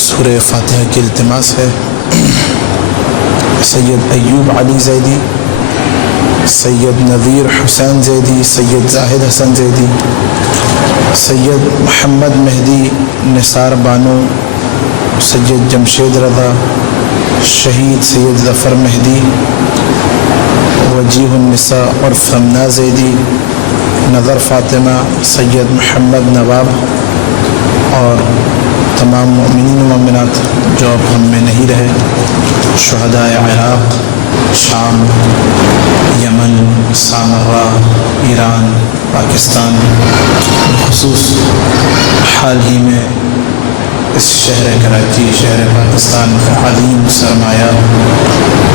سورہ فاتحہ کی التماس ہے سید ایوب علی زیدی، سید نذیر حسین زیدی، سید زاہد حسن زیدی، سید محمد مہدی نثار بانو، سید جمشید رضا، شہید سید ظفر مہدی، وجیہ النساء عرف رمنا زیدی، نظر فاطمہ، سید محمد نواب اور تمام مؤمنین و مؤمنات جو اب ہم میں نہیں رہے، شہدائے عراق، شام، یمن، سامرا، ایران، پاکستان، بالخصوص حال ہی میں اس شہر کراچی، شہر پاکستان کا عظیم سرمایہ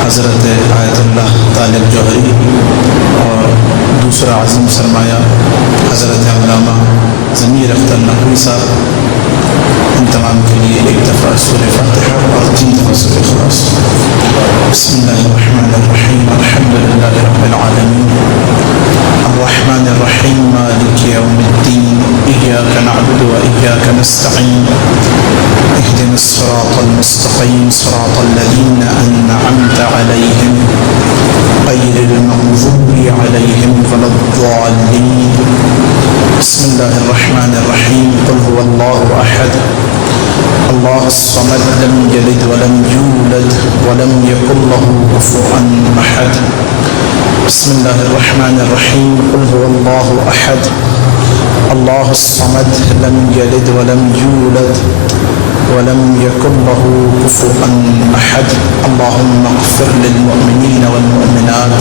حضرت آیت اللہ طالب جوہری اور دوسرا عظیم سرمایہ حضرت علامہ ضمیر اختر نقوی صاحب، ان تمام کے لیے ایک دفعہ سورہ فاتحہ اور 3 دفعہ سورہ اخلاص۔ بسم اللہ الرحمن الرحیم، الحمد للہ رب العالمین، الرحمن الرحیم، مالک یوم الدین، ایاک نعبد و ایاک نستعین، اهدنا الصراط المستقیم، صراط الذین انعمت علیہم غیر المغضوب علیہم ولا الضالین۔ بسم اللہ الرحمن الرحیم، قل هو اللہ احد اللہ الصمد لم یلد ولم یولد ولم یکن له کفوا احد۔ بسم اللہ الرحمن الرحیم، قل هو اللہ احد اللہ الصمد لم یلد ولم یولد ولم یکن له کفوا احد۔ اللہم اغفر للمؤمنین والمؤمنات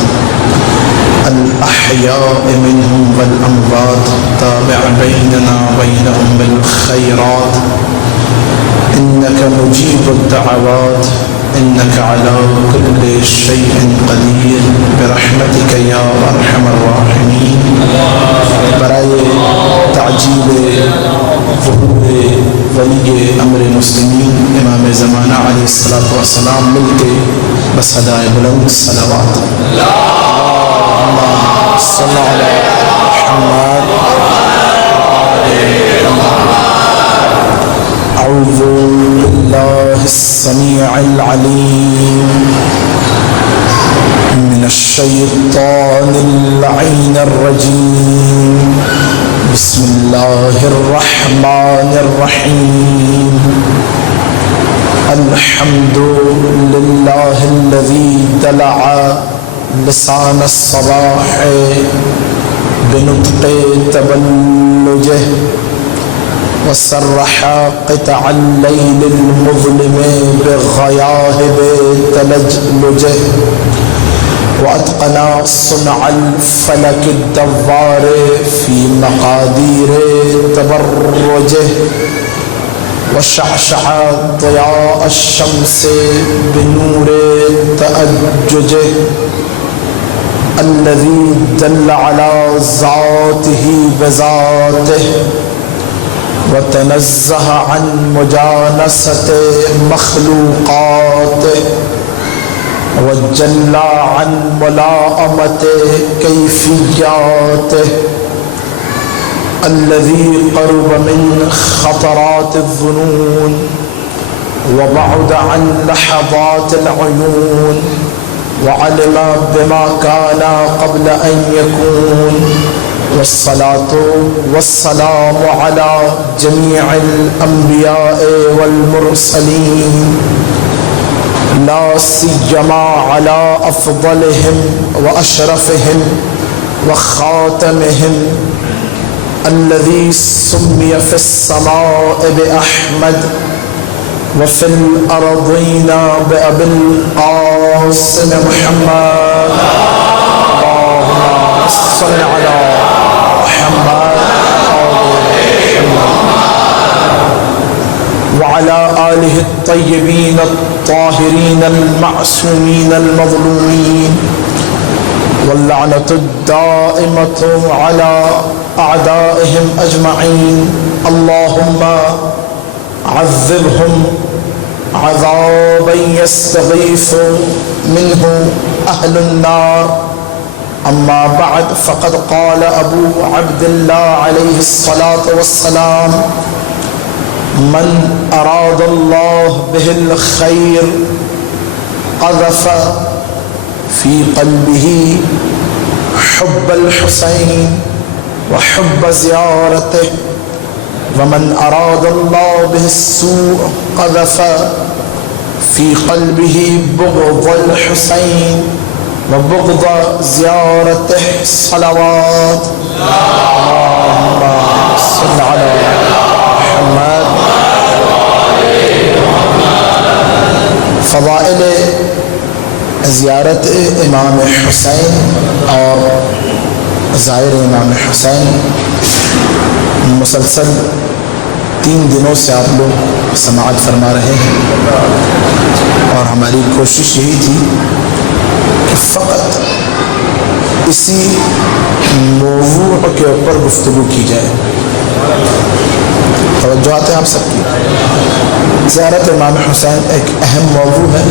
الأحياء منهم والأموات، تابع بيننا وبينهم بالخيرات، إنك مجيب الدعوات، إنك على كل شيء قدير، برحمتك يا أرحم الراحمين۔ برائے تعجیل ظہور ولی امر مسلمین امام زمانہ علیہ الصلاۃ والسلام مل کے بصدائے بلند صلوات صلی علی محمد۔ اعوذ باللہ السمیع العلیم من الشیطان اللعین الرجیم، بسم اللہ الرحمن الرحیم، الحمد للہ الذی دلع لسان الصباح بنطق تبلجه وصرح قطع الليل المظلم بغياهب تلجلجه وأتقن صنع الفلك الدوار في مقادير تبرجه وشعشع ضياء الشمس بنور تأججه الذي دل على ذاته بذاته وتنزه عن مجانسة مخلوقاته وجل عن ملاءمة كيفياته الذي قرب من خطرات الظنون وبعد عن لحظات العيون وعلم بما كان قبل أن يكون، والصلاة والسلام على جميع الأنبياء والمرسلين، لا سيما على أفضلهم وأشرفهم وخاتمهم الذي سمي في السماء بأحمد وفي الأرضين بأبي القاسم محمد، اللهم صل على محمد وعلى آله الطيبين الطاهرين المعصومين المظلومين، واللعنة الدائمة على أعدائهم أجمعين، اللهم عذبهم عذابا يستغيث منه أهل النار۔ أما بعد، فقد قال أبو عبد الله عليه الصلاة والسلام: من اراد اللہ به الخیر قذف فی قلبه حب الحسین وحب زیارته ومن اراد اللہ به السوء قذف فی قلبه بغض الحسین وبغض زیارته صلوات اللهم صل علی محمد. فضائل زیارت امام حسین اور زائر امام حسین مسلسل 3 دنوں سے آپ لوگ سماعت فرما رہے ہیں، اور ہماری کوشش یہی تھی کہ فقط اسی موضوع کے اوپر گفتگو کی جائے. توجہات ہیں آپ سب کی. زیارت امام حسین ایک اہم موضوع ہے،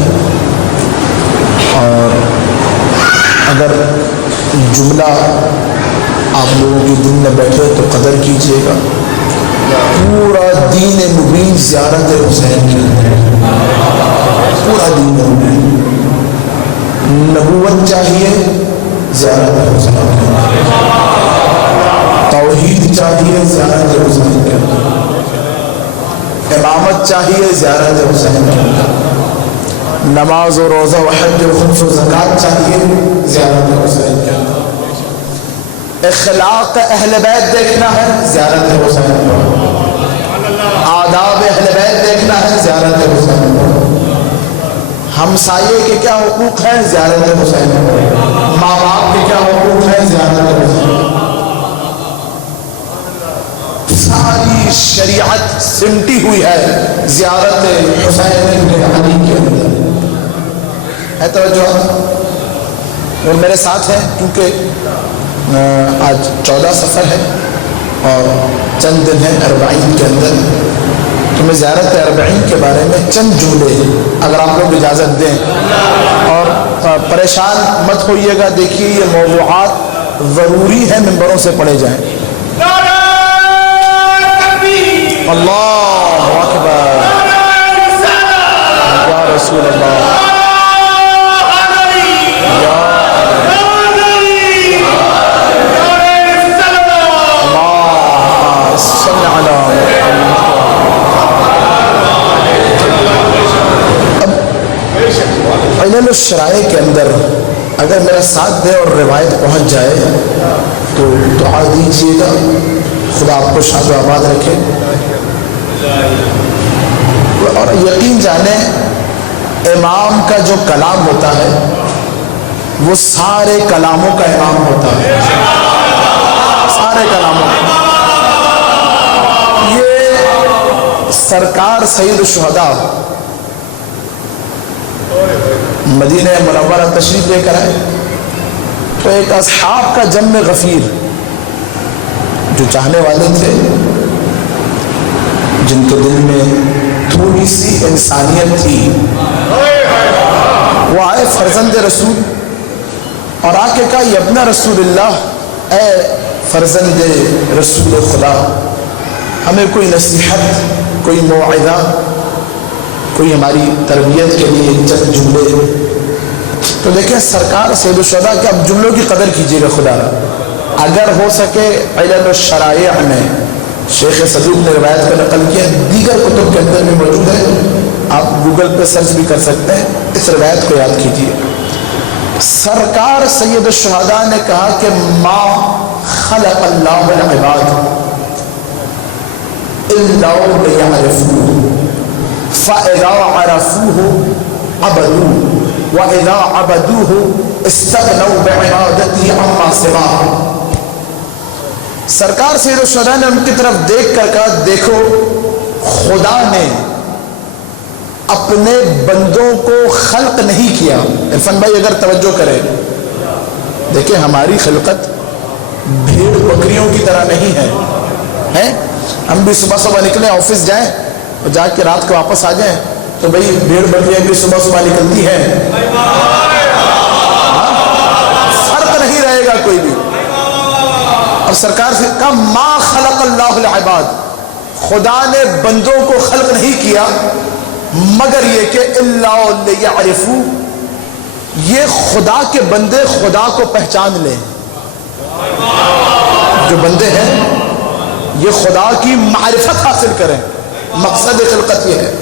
اور اگر جملہ آپ لوگوں کے دل میں بیٹھے تو قدر کیجئے گا. پورا دین مبین زیارت حسین کی ہے، پورا دین مبین. نبوت چاہیے زیارت حسین کی، توحید چاہیے زیارت حسین کی، امامت چاہیے زیارت حسین کی، نماز و روزہ و حج و خمس و زکوٰۃ چاہیے زیارت حسین کی، اخلاق اہل بیت دیکھنا ہے زیارت حسین کی، آداب اہل بیت دیکھنا ہے زیارت حسین کی، ہمسائے کے کیا حقوق ہیں زیارت حسین کی، ماں باپ کے کیا حقوق ہیں زیارت حسین کی. ساری شریعت سمٹی ہوئی ہے زیارت حسین ابن علی کے اندر. ہے توجہ؟ اور میرے ساتھ ہیں کیونکہ آج 14 سفر ہے اور چند دن ہیں 40 کے اندر، تو میں زیارت 40 کے بارے میں چند جملے اگر آپ لوگ اجازت دیں، اور پریشان مت ہوئیے گا. دیکھیے یہ موضوعات ضروری ہیں ممبروں سے پڑھے جائیں. اللہ اکبر یا رسول اللہ علل الشرائع کے اندر اگر میرا ساتھ دے اور روایت پہنچ جائے تو دعا دیجیے گا، خدا آپ کو شاد و آباد رکھے. اور یقین جانیں امام کا جو کلام ہوتا ہے وہ سارے کلاموں کا امام ہوتا ہے، سارے کلاموں کا. یہ سرکار سید الشہداء مدینہ منورہ تشریف لے کر آئے تو ایک اصحاب کا جم غفیر جو چاہنے والے تھے، جن کے دل میں تھوڑی سی انسانیت تھی، وہ آئے فرزند رسول اور آ کے کہا یا ابن رسول اللہ، اے فرزند رسول خدا، ہمیں کوئی نصیحت، کوئی موعظہ، کوئی ہماری تربیت کے لیے چند جملے. تو دیکھیں سرکار سید الشہداء کہ اب جملوں کی قدر کیجیے گا خدا را. اگر ہو سکے علل الشرائع میں شیخ صدوق نے روایت کو نقل کیا، دیگر کتب کے اندر بھی موجود ہے، آپ گوگل پہ سرچ بھی کر سکتے ہیں. اس روایت کو یاد کیجیے. سرکار سید الشہداء نے کہا کہ ما خلق اللہ العباد الا لیعرفوہ فاذا عرفوہ عبدوہ واذا عبدوہ استغنوا بعبادتہ عما سواہ. سرکار سید الشہداء نے ان کی طرف دیکھ کر کہا دیکھو خدا نے اپنے بندوں کو خلق نہیں کیا. عرفان بھائی اگر توجہ کرے دیکھیں ہماری خلقت بھیڑ بکریوں کی طرح نہیں ہے. ہم بھی صبح صبح نکلیں آفس جائیں اور جا کے رات کو واپس آ جائیں تو بھئی بھیڑ بکریاں بھی صبح صبح نکلتی ہیں، فرق نہیں رہے گا کوئی بھی. اور سرکار سے کہا ما خلق اللہ العباد، خدا نے بندوں کو خلق نہیں کیا مگر یہ کہ اللہ لیعرفوا، یہ خدا کے بندے خدا کو پہچان لیں. جو بندے ہیں یہ خدا کی معرفت حاصل کریں، مقصد خلقت یہ ہے.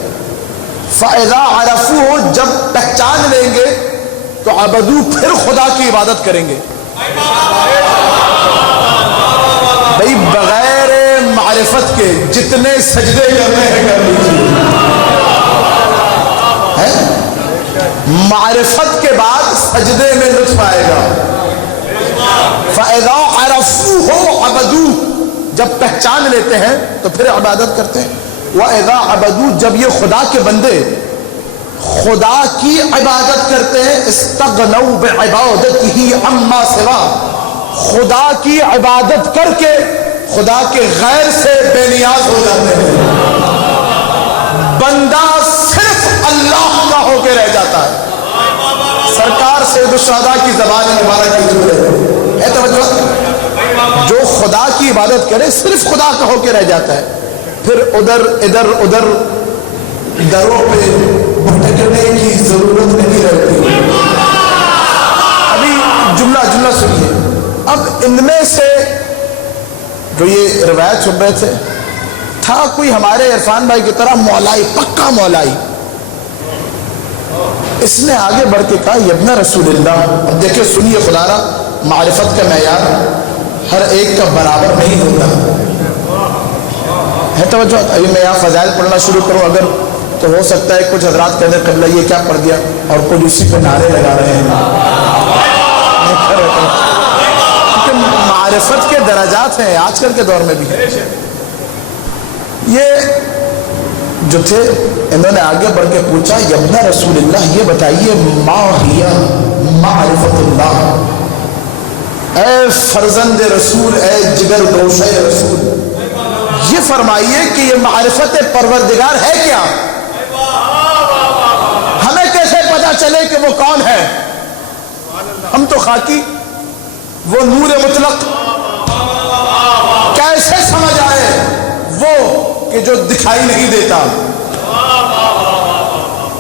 فَإِذَا عَرَفُوهُ، جب پہچان لیں گے تو عبدو، پھر خدا کی عبادت کریں گے. بھئی بغیر معرفت کے جتنے سجدے کرنے ہیں کر لیجیے، معرفت کے بعد سجدے میں لطف آئے گا. فَإِذَا عَرَفُوهُ عَبَدُوهُ، جب پہچان لیتے ہیں تو پھر عبادت کرتے ہیں. وَإِذَا عَبَدُوا، جب یہ خدا کے بندے خدا کی عبادت کرتے ہیں، استغنوا بعبادتہ عما سوا، خدا کی عبادت کر کے خدا کے غیر سے بے نیاز ہو جاتے ہیں. بندہ صرف اللہ کا ہو کے رہ جاتا ہے. سرکار سید الشہداء کی زبان مبارک کی جملے ہے توجہ. جو خدا کی عبادت کرے صرف خدا کا ہو کے رہ جاتا ہے، پھر ادھر ادھر دروں پہ بھٹکنے کی ضرورت نہیں رہتی. ابھی جملہ سنیے. اب ان میں سے جو یہ روایت سن رہے تھے، تھا کوئی ہمارے عرفان بھائی کی طرح مولائی، پکا مولائی. اس نے آگے بڑھ کے کہا یبن رسول اللہ. اب دیکھیں سنیے خدا را، معرفت کا معیار ہر ایک کا برابر نہیں ہوتا ہے. توجہ. ابھی میں یہاں فضائل پڑھنا شروع کروں اگر تو ہو سکتا ہے کچھ حضرات کہنے قبلہ یہ کیا پڑھ دیا، اور کچھ اسی پہ نعرے لگا رہے ہیں. کیونکہ معرفت کے درجات ہیں آج کل کے دور میں بھی. یہ جو تھے انہوں نے آگے بڑھ کے پوچھا یبن رسول اللہ، یہ بتائیے ما ہی معرفت اللہ، اے فرزند رسول، اے جگر گوشہ رسول، یہ فرمائیے کہ یہ معرفت پروردگار ہے کیا؟ ہمیں کیسے پتا چلے کہ وہ کون ہے؟ ہم تو خاکی، وہ نور مطلق. کیسے سمجھ آئے وہ کہ جو دکھائی نہیں دیتا؟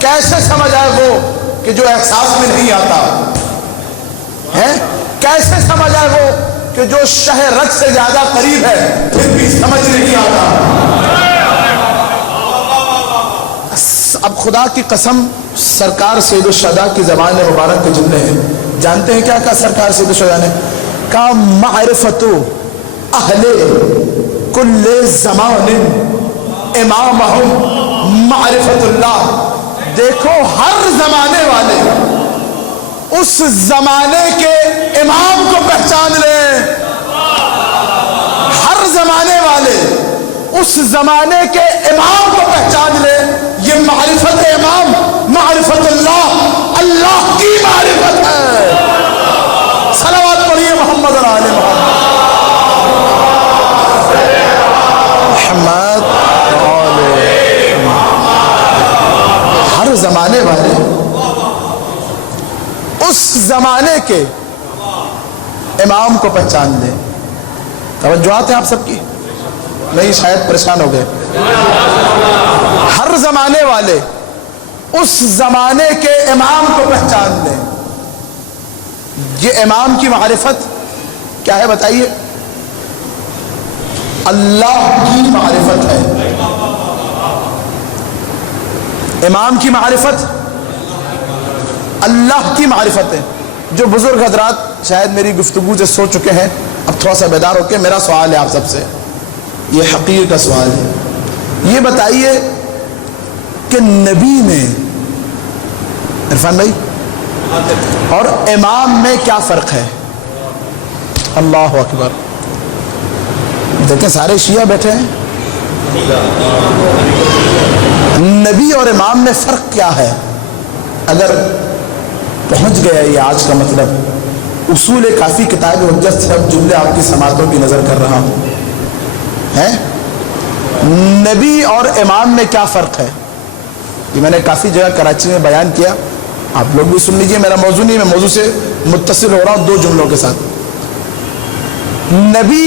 کیسے سمجھ آئے وہ کہ جو احساس میں نہیں آتا ہے؟ کیسے سمجھ آئے وہ کہ جو شہ رگ سے زیادہ قریب ہے پھر بھی سمجھ نہیں آتا؟ اب خدا کی قسم سرکار سید الشہداء کی زبان مبارک کے جملے ہیں. جانتے ہیں کیا کہا سرکار سید الشہداء نے؟ کہا معرفت اہل کل زمان امامہم معرفت اللہ. دیکھو ہر زمانے والے اس زمانے کے امام کو پہچان لیں. ہر زمانے والے اس زمانے کے امام کو پہچان لیں. یہ معرفت امام، معرفت اللہ، اللہ کی معرفت ہے. صلوات پڑھیے محمد اور آل محمد. ہر زمانے والے اس زمانے کے امام کو پہچان لیں. توجہات ہیں آپ سب کی؟ نہیں شاید پریشان ہو گئے. ہر زمانے والے اس زمانے کے امام کو پہچان لیں. یہ امام کی معرفت کیا ہے بتائیے؟ اللہ کی معرفت ہے. امام کی معرفت اللہ کی معرفت ہے. جو بزرگ حضرات شاید میری گفتگو سے سو چکے ہیں، اب تھوڑا سا بیدار ہو کے میرا سوال ہے آپ سب سے، یہ حقیر کا سوال ہے. یہ بتائیے کہ نبی میں، عرفان بھائی، اور امام میں کیا فرق ہے؟ اللہ اکبر. دیکھیں سارے شیعہ بیٹھے ہیں. نبی اور امام میں فرق کیا ہے؟ اگر پہنچ گیا یہ آج کا مطلب، اصول کافی کتاب حجت سے اب جملے آپ کی سماعتوں کی نظر کر رہا ہوں. ہے نبی اور امام میں کیا فرق ہے؟ یہ میں نے کافی جگہ کراچی میں بیان کیا، آپ لوگ بھی سن لیجئے. میرا موضوع نہیں، میں موضوع سے متصل ہو رہا ہوں دو جملوں کے ساتھ. نبی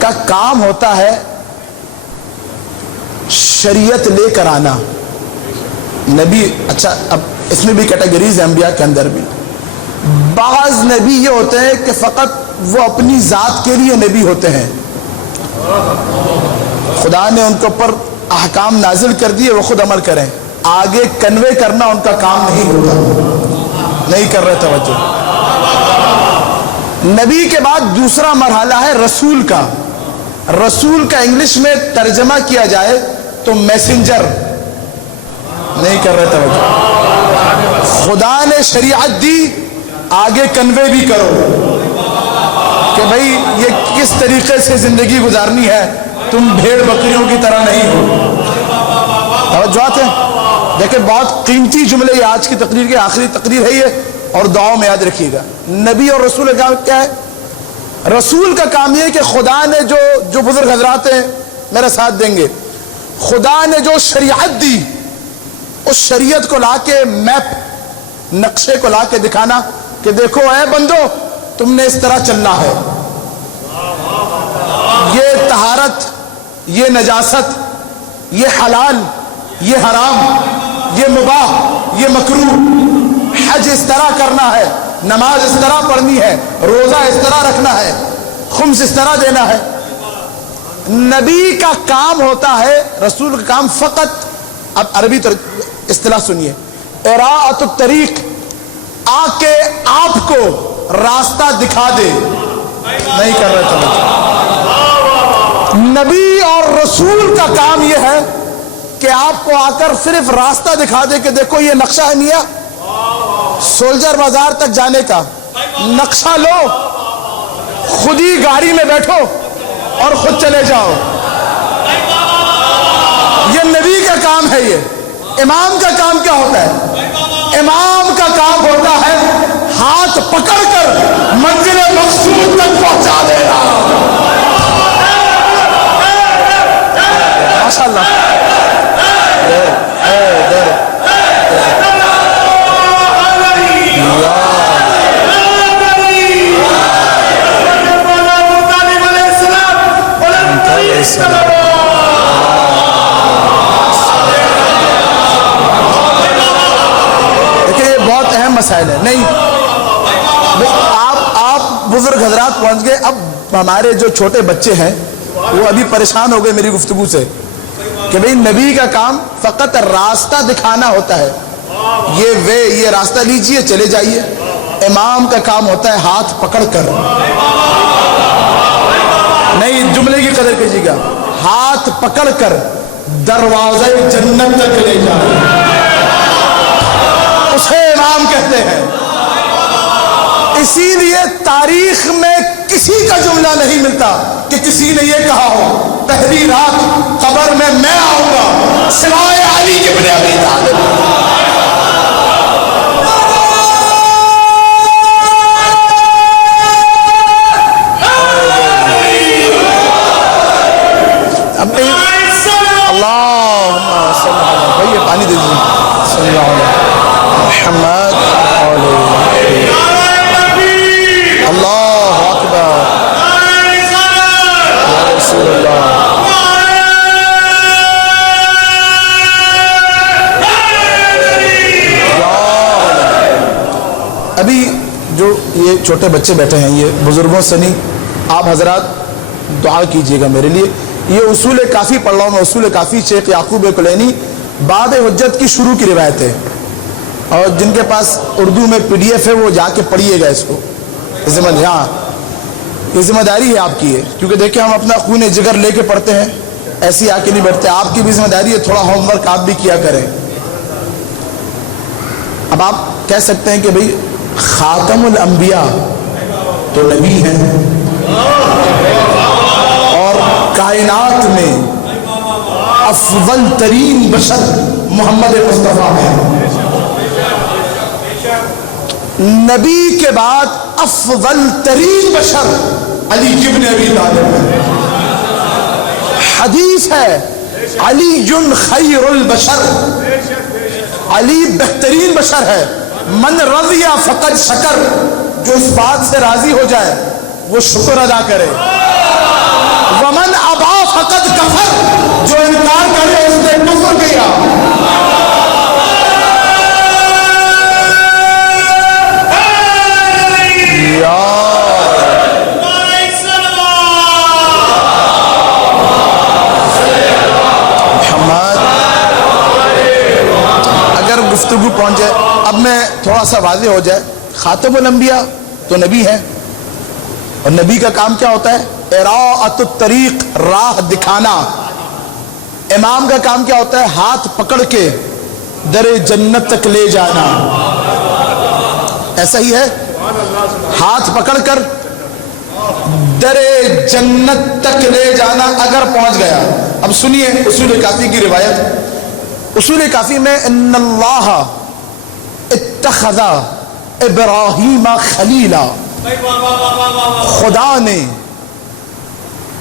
کا کام ہوتا ہے شریعت لے کر آنا. نبی اچھا اب اس میں بھی کیٹیگریز ہیں انبیاء کے اندر بھی. بعض نبی یہ ہوتے ہیں کہ فقط وہ اپنی ذات کے لیے نبی ہوتے ہیں, خدا نے ان کے اوپر احکام نازل کر دیے, وہ خود عمل کریں, آگے کنوے کرنا ان کا کام نہیں ہوتا. نہیں کر رہے توجہ. نبی کے بعد دوسرا مرحلہ ہے رسول کا. رسول کا انگلش میں ترجمہ کیا جائے تو میسنجر. نہیں کر رہے توجہ. خدا نے شریعت دی, آگے کنوے بھی کرو کہ بھئی یہ کس طریقے سے زندگی گزارنی ہے, تم بھیڑ بکریوں کی طرح نہیں ہو. توجہات ہیں. دیکھیں بہت قیمتی جملے, یہ آج کی تقریر کی آخری تقریر ہے یہ, اور دعاؤں میں یاد رکھیے گا. نبی اور رسول کا کیا ہے؟ رسول کا کام یہ ہے کہ خدا نے جو بزرگ حضرات ہیں میرا ساتھ دیں گے, خدا نے جو شریعت دی اس شریعت کو لا کے میپ, نقشے کو لا کے دکھانا کہ دیکھو اے بندو تم نے اس طرح چلنا ہے. یہ طہارت, یہ نجاست, یہ حلال, یہ حرام, یہ مباح, یہ مکروہ. حج اس طرح کرنا ہے, نماز اس طرح پڑھنی ہے, روزہ اس طرح رکھنا ہے, خمس اس طرح دینا ہے. نبی کا کام ہوتا ہے, رسول کا کام فقط, اب عربی اصطلاح سنیے, اراءۃ الطریق, آ کے آپ کو راستہ دکھا دے. نہیں کر رہے توجہ. نبی اور رسول کا کام یہ ہے کہ آپ کو آ کر صرف راستہ دکھا دے کہ دیکھو یہ نقشہ ہے میاں, سولجر بازار تک جانے کا نقشہ لو, خود ہی گاڑی میں بیٹھو اور خود چلے جاؤ. یہ نبی کا کام ہے. یہ امام کا کام کیا ہوتا ہے؟ امام کا کام ہوتا ہے ہاتھ پکڑ کر منزل مقصود تک پہنچا دینا. ماشاءاللہ. دیکھیں یہ بہت اہم مسائل ہے. نہیں آپ بزرگ حضرات پہنچ گئے. اب ہمارے جو چھوٹے بچے ہیں وہ ابھی پریشان ہو گئے میری گفتگو سے کہ بھئی نبی کا کام فقط راستہ دکھانا ہوتا ہے, یہ راستہ لیجئے چلے جائیے. امام کا کام ہوتا ہے ہاتھ پکڑ کر, نہیں جملے کی قدر کیجیے گا, ہاتھ پکڑ کر دروازے جنت تک لے جائے. اسے امام کہتے ہیں. اسی لیے تاریخ میں کسی کا جملہ نہیں ملتا کہ کسی نے یہ کہا ہو پہلی رات قبر میں آؤں گا سوائے علی ابن ابی طالب. اللہم صلی اللہ علیہ وسلم. بھئی پانی دے دیجیے. صلی اللہ علیہ محمد. اللہ اکبر. یا رسول اللہ. ابھی جو یہ چھوٹے بچے بیٹھے ہیں, یہ بزرگوں سے نہیں, آپ حضرات دعا کیجئے گا میرے لیے. یہ اصول کافی پڑھ رہا ہوں میں, اصول کافی شیخ یعقوب کلینی باب حجت کی شروع کی روایت ہے, اور جن کے پاس اردو میں PDF ہے وہ جا کے پڑھیے گا اس کو. یہ ذمہ داری ہے آپ کی ہے, کیونکہ دیکھیں ہم اپنا خون جگر لے کے پڑھتے ہیں, ایسی آ کے نہیں بیٹھتے. آپ کی بھی ذمہ داری ہے, تھوڑا ہوم ورک آپ بھی کیا کریں. اب آپ کہہ سکتے ہیں کہ بھئی خاتم الانبیاء تو نبی ہیں, اور کائنات میں افضل ترین بشر محمد مصطفیٰ ہیں. نبی کے بعد افضل ترین بشر علی ابن ابی طالب ہے. حدیث ہے علی خیر البشر, علی بہترین بشر ہے. من رضی فقد شکر, جو اس بات سے راضی ہو جائے وہ شکر ادا کرے. ومن ابا فقد کفر، جو انکار کرے اس نے کفر کیا۔ اگر گفتگو پہنچے، اب میں تھوڑا سا واضح ہو جائے، خاتم الانبیاء تو نبی ہے، اور نبی کا کام کیا ہوتا ہے؟ اراءۃ الطریق، راہ دکھانا۔ امام کا کام کیا ہوتا ہے؟ ہاتھ پکڑ کے در جنت تک لے جانا۔ ایسا ہی ہے، ہاتھ پکڑ کر در جنت تک لے جانا اگر پہنچ گیا۔ اب سنیے اصول کافی کی روایت، اصول کافی میں ان اللہ اتخذ ابراہیم خلیلا، خدا نے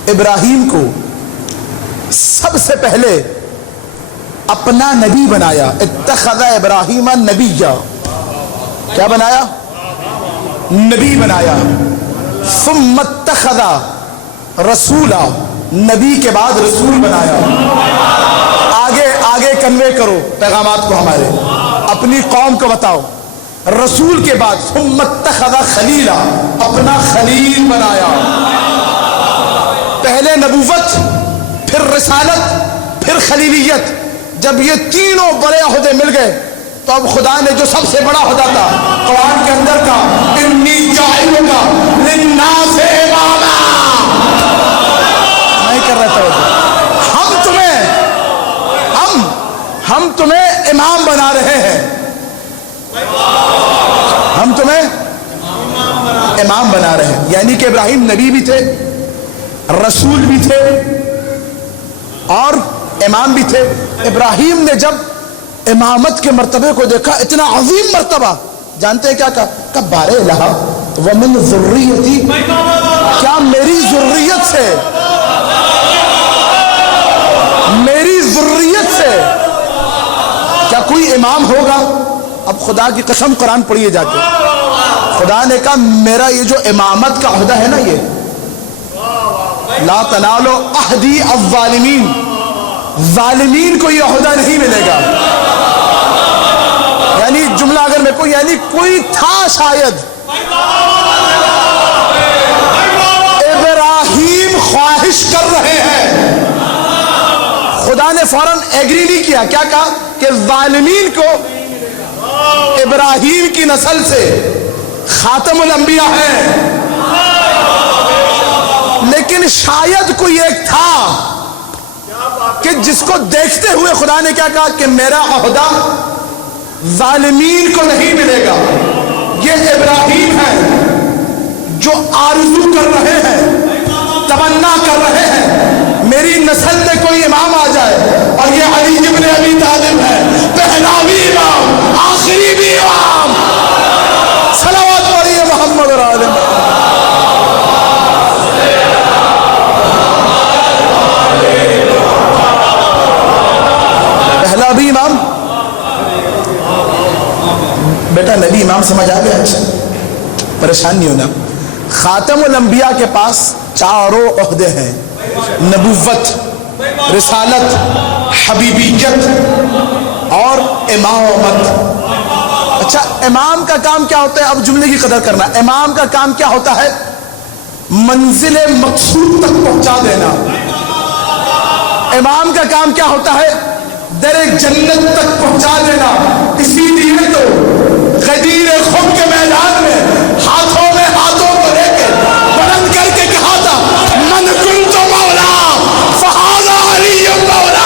ابراہیم کو سب سے پہلے اپنا نبی بنایا۔ اتخذ ابراہیم نبیا، کیا بنایا؟ نبی بنایا۔ ثم اتخذ رسولا، نبی کے بعد رسول بنایا۔ آگے کنوے کرو پیغامات کو ہمارے، اپنی قوم کو بتاؤ۔ رسول کے بعد ثم اتخذ خلیلا، اپنا خلیل بنایا۔ پہلے نبوت، پھر رسالت، پھر خلیلیت۔ جب یہ تینوں بڑے عہدے مل گئے تو اب خدا نے جو سب سے بڑا عہدہ تھا قرآن کے اندر کا، انی جاعلک للناس اماما، نہیں کر رہا تھا، ہم تمہیں امام بنا رہے ہیں، ہم تمہیں امام بنا رہے ہیں۔ یعنی کہ ابراہیم نبی بھی تھے، رسول بھی تھے، اور امام بھی تھے۔ ابراہیم نے جب امامت کے مرتبے کو دیکھا، اتنا عظیم مرتبہ، جانتے ہیں کیا کہا؟ کہ بارے الہ ومن ذریتی، کیا میری ذریت سے، میری ذریت سے کیا کوئی امام ہوگا؟ اب خدا کی قسم قرآن پڑھیے جا کے، خدا نے کہا میرا یہ جو امامت کا عہدہ ہے نا، یہ لا تنالوا عہدی الظالمین، ظالمین کو یہ عہدہ نہیں ملے گا۔ یعنی جملہ اگر میں کوئی، یعنی کوئی تھا شاید، ابراہیم خواہش کر رہے ہیں، خدا نے فوراً ایگری نہیں کیا، کیا کہا؟ کہ ظالمین کو ابراہیم کی نسل سے خاتم الانبیاء ہے، لیکن شاید کوئی ایک تھا کہ جس کو دیکھتے ہوئے خدا نے کیا کہا کہ میرا عہدہ ظالمین کو نہیں ملے گا۔ یہ ابراہیم ہے جو آرزو کر رہے ہیں، تمنا کر رہے ہیں میری نسل میں کوئی امام آ جائے، اور یہ علی ابن ابی طالب ہے، پہلا بھی امام، آخری بھی امام۔ صلوات پڑھیے محمد اور آل محمد۔ پہلا بھی امام، بیٹا نبی امام سمجھ آ گیا؟ پریشان نہیں ہونا۔ خاتم الانبیاء کے پاس چاروں عہدے ہیں، نبوت، رسالت، حبیبیت اور امامت۔ اچھا، امام کا کام کیا ہوتا ہے؟ اب جملے کی قدر کرنا۔ امام کا کام کیا ہوتا ہے؟ منزل مقصود تک پہنچا دینا۔ امام کا کام کیا ہوتا ہے؟ در جنت تک پہنچا دینا۔ اسی لیے تو غدیر خم کے میدان میں ہاتھوں میں ہاتھوں کو لے کے بلند کر کے کہا تھا، من کنت مولا فہذا علی مولا۔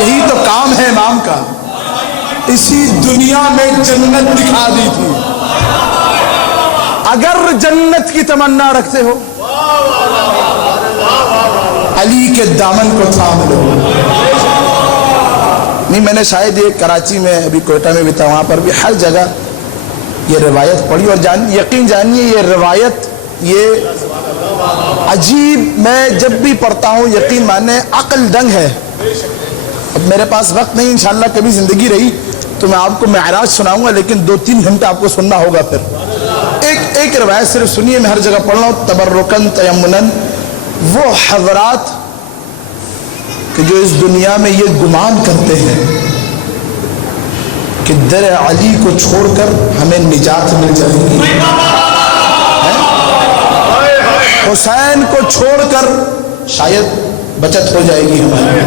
یہی تو کام ہے امام کا، اسی دنیا میں جنت دکھا دی تھی۔ اگر جنت کی تمنا رکھتے ہو علی کے دامن کو تھام لو. نہیں میں نے شاید یہ کراچی میں ابھی کوئٹہ میں بھی تھا, وہاں پر بھی ہر جگہ یہ روایت پڑھی, اور یقین جانیے یہ روایت یہ عجیب, میں جب بھی پڑھتا ہوں یقین مانے عقل دنگ ہے. اب میرے پاس وقت نہیں, انشاءاللہ کبھی زندگی رہی تو میں آپ کو معراج سناؤں گا, لیکن 2-3 گھنٹے آپ کو سننا ہوگا. پھر ایک روایت صرف سنیے, میں ہر جگہ پڑھ رہا ہوں, تبرکن تیمنن. وہ حضرات کہ جو اس دنیا میں یہ گمان کرتے ہیں کہ در علی کو چھوڑ کر ہمیں نجات مل جائے گی, حسین کو چھوڑ کر شاید بچت ہو جائے گی ہماری.